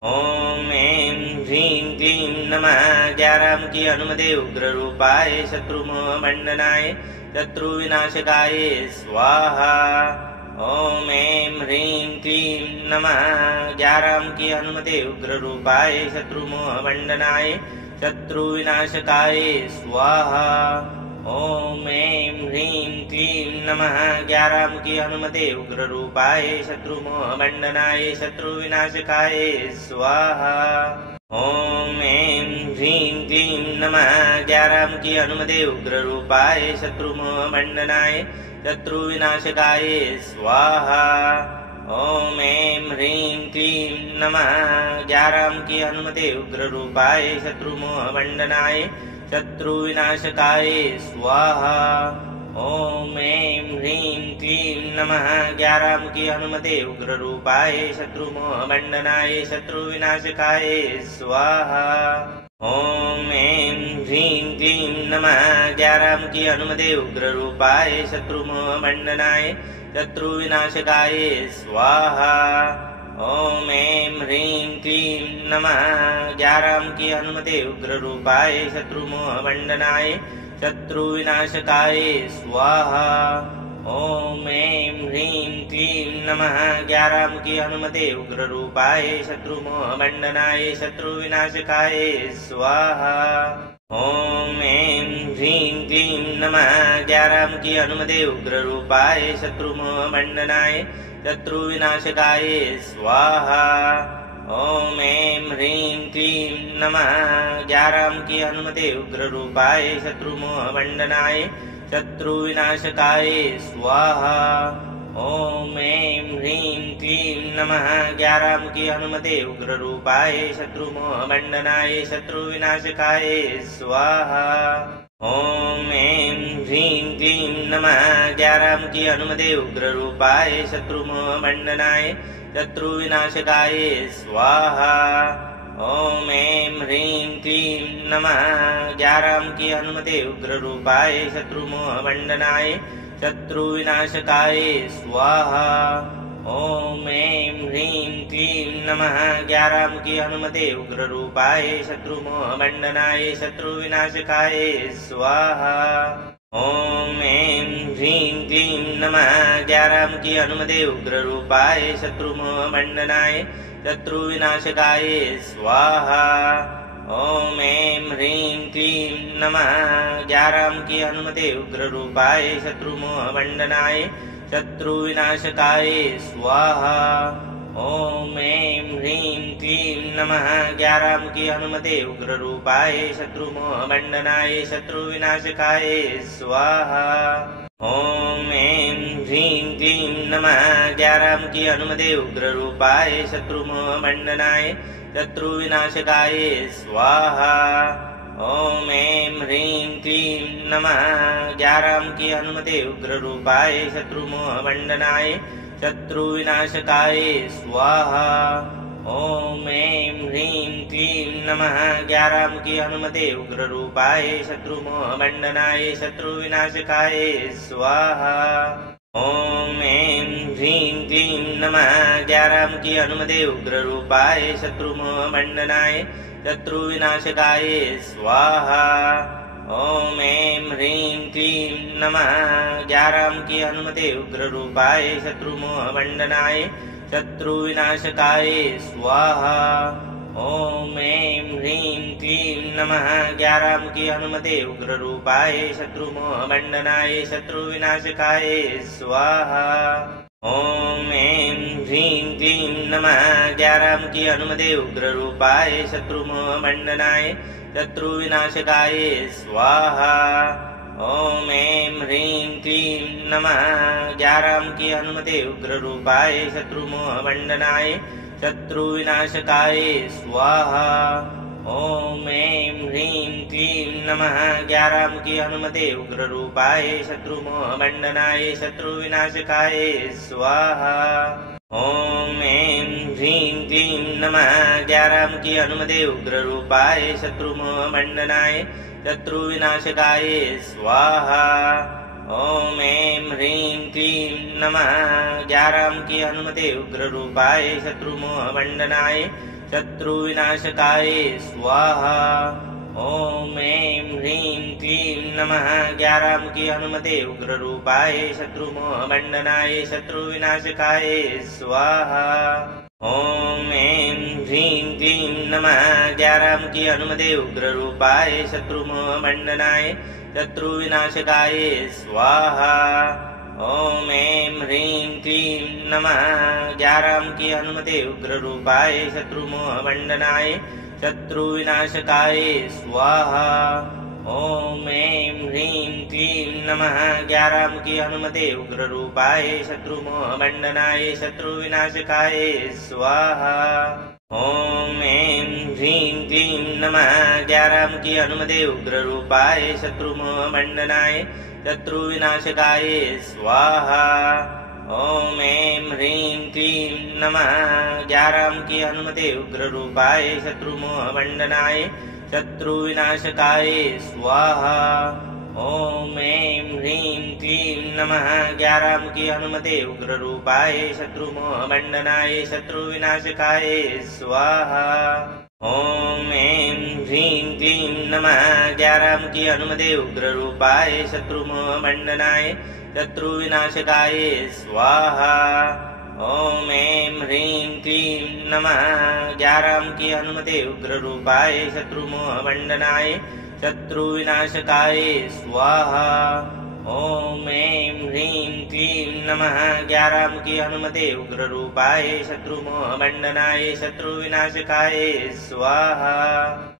ॐ ऐं ह्रीं क्लीं नमः ग्यारामुखी हनुमते उग्ररूपाय शत्रुमोहमण्डनाय शत्रुविनाशकाय स्वाहा। ॐ ऐं ह्रीं क्लीं नमः ग्यारामुखी हनुमते उग्ररूपाय शत्रुमोहमण्डनाय शत्रुविनाशकाय स्वाहा। ॐ ऐं ह्रीं क्लीं नमः ग्यारामुखी हनुमते उग्ररूपाय शत्रुमोहमण्डनाय शत्रुविनाशकाय स्वाहा। ॐ ऐं ह्रीं क्लीं नमः ग्यारामुखी हनुमते उग्ररूपाय शत्रुमोहमण्डनाय शत्रुविनाशकाय स्वाहा। ॐ ऐं ह्रीं क्लीं नमः ग्यारामुखी हनुमते उग्ररूपाय शत्रुमोहमण्डनाय शत्रुविनाशकाय स्वाहा। ॐ ऐं ह्रीं क्लीं नमः ग्यारामुखी हनुमते उग्ररूपाय शत्रुमोहमण्डनाय शत्रुविनाशकाय स्वाहा। ॐ ऐं ह्रीं क्लीं नमः ग्यारामुखी हनुमते उग्ररूपाय शत्रुमोहमण्डनाय शत्रुविनाशकाय स्वाहा। ॐ ऐं ह्रीं क्लीं नमः ग्यारामुखी हनुमते उग्ररूपाय शत्रुमोहमण्डनाय शत्रुविनाशकाय स्वाहा। ॐ ऐं ह्रीं क्लीं नमः ग्यारामुखी हनुमते उग्ररूपाय शत्रुमोहमण्डनाय शत्रुविनाशकाय स्वाहा। ॐ ऐं ह्रीं क्लीं नमः ग्यारामुखी हनुमते उग्ररूपाय शत्रुमोहमण्डनाय शत्रुविनाशकाय स्वाहा। ॐ ऐं ह्रीं क्लीं नमः ग्यारामुखी हनुमते उग्ररूपाय शत्रुमोहमण्डनाय शत्रुविनाशकाय स्वाहा। ॐ ऐं ह्रीं क्लीं नमः ग्यारामुखी हनुमते उग्ररूपाय शत्रुमोहमण्डनाय शत्रुविनाशकाय स्वाहा। ॐ ऐं ह्रीं क्लीं नमः ग्यारामुखी हनुमते उग्ररूपाय शत्रुमोहमण्डनाय शत्रुविनाशकाय स्वाहा। ॐ ऐं ह्रीं क्लीं नमः ग्यारामुखी हनुमते उग्ररूपाय शत्रुमोहमण्डनाय शत्रुविनाशकाय स्वाहा। ॐ ऐं ह्रीं क्लीं नमः ग्यारामुखी हनुमते उग्ररूपाय शत्रुमोहमण्डनाय शत्रुविनाशकाय स्वाहा। ॐ ऐं ह्रीं क्लीं नमः ग्यारामुखी हनुमते उग्ररूपाय शत्रुमोहमण्डनाय शत्रुविनाशकाय स्वाहा। ॐ ऐं ह्रीं क्लीं नमः ग्यारामुखी हनुमते उग्ररूपाय शत्रुमोहमण्डनाय शत्रुविनाशकाय स्वाहा। ॐ ऐं ह्रीं क्लीं नमः ग्यारामुखी हनुमते उग्ररूपाय शत्रुमोहमण्डनाय शत्रुविनाशकाय स्वाहा। ॐ ऐं ह्रीं क्लीं नमः ज्ञारामुखी हनुमते उग्ररूपाय शत्रुमोहमण्डनाय शत्रुविनाशकाय स्वाहा। ॐ ऐं ह्रीं क्लीं नमः ज्ञारामुखी हनुमते उग्ररूपाय शत्रुमोहमण्डनाय शत्रुविनाशकाय स्वाहा। ॐ ऐं ह्रीं क्लीं नमः ज्ञारामुखी हनुमते उग्ररूपाय शत्रुमोहमण्डनाय शत्रुविनाशकाय स्वाहा। ॐ ऐं ह्रीं क्लीं नमः ज्ञारामुखी हनुमते उग्ररूपाय शत्रुमोहमण्डनाय शत्रुविनाशकाय स्वाहा। ॐ ऐं ह्रीं क्लीं नमः ज्ञारामुखी हनुमते उग्ररूपाय शत्रुमोहमण्डनाय शत्रुविनाशकाय स्वाहा। ॐ ऐं ह्रीं क्लीं नमः ज्ञारामुखी हनुमते उग्ररूपाय शत्रुमोहमण्डनाय शत्रुविनाशकाय स्वाहा। ॐ ऐं ह्रीं क्लीं नमः ज्ञारामुखी हनुमते उग्ररूपाय शत्रुमोहमण्डनाय शत्रुविनाशकाय स्वाहा। ॐ ऐं ह्रीं क्लीं नमः ज्ञारामुखी हनुमते उग्ररूपाय शत्रुमोहमण्डनाय शत्रुविनाशकाय स्वाहा। ॐ ऐं ह्रीं क्लीं नमः ज्ञारामुखी हनुमते उग्ररूपाय शत्रुमोहमण्डनाय शत्रुविनाशकाय स्वाहा। ॐ ऐं ह्रीं क्लीं नमः ज्ञारामुखी हनुमते उग्ररूपाय शत्रुमोहमण्डनाय शत्रुविनाशकाय स्वाहा। ॐ ऐं ह्रीं क्लीं नमः ज्ञारामुखी हनुमते उग्ररूपाय शत्रुमोहमण्डनाय शत्रुविनाशकाय स्वाहा। ॐ ऐं ह्रीं क्लीं नमः ज्ञारामुखी हनुमते उग्ररूपाय शत्रुमोहमण्डनाय शत्रुविनाशकाय स्वाहा। ॐ ऐं ह्रीं क्लीं नमः ज्ञारामुखी हनुमते उग्ररूपाय शत्रुमोहमण्डनाय शत्रुविनाशकाय स्वाहा। ॐ ऐं ह्रीं क्लीं नमः ज्ञारामुखी हनुमते उग्ररूपाय शत्रुमोहमण्डनाय शत्रुविनाशकाय स्वाहा। ॐ ऐं ह्रीं क्लीं नमः ज्ञारामुखी हनुमते उग्ररूपाय शत्रुमोहमण्डनाय शत्रुविनाशकाय स्वाहा। ॐ ऐं ह्रीं क्लीं नमः ज्ञारामुखी हनुमते उग्ररूपाय शत्रुमोहमण्डनाय शत्रुविनाशकाय स्वाहा। ॐ ऐं ह्रीं क्लीं नमः ज्ञारामुखी हनुमते उग्ररूपाय शत्रुमोहमण्डनाय शत्रुविनाशकाय स्वाहा। ॐ ऐं ह्रीं क्लीं नमः ज्ञारामुखी हनुमते उग्ररूपाय शत्रुमोहमण्डनाय शत्रुविनाशकाय स्वाहा। ॐ ऐं ह्रीं क्लीं नमः ज्ञारामुखी हनुमते उग्ररूपाय शत्रुमोहमण्डनाय शत्रुविनाशकाय स्वाहा। ॐ ऐं ह्रीं क्लीं नमः ज्ञारामुखी हनुमते उग्ररूपाय शत्रुमोहमण्डनाय शत्रुविनाशकाय स्वाहा। ॐ ऐं ह्रीं क्लीं नमः ज्ञारामुखी हनुमते उग्ररूपाय शत्रुमोहमण्डनाय शत्रुविनाशकाय स्वाहा।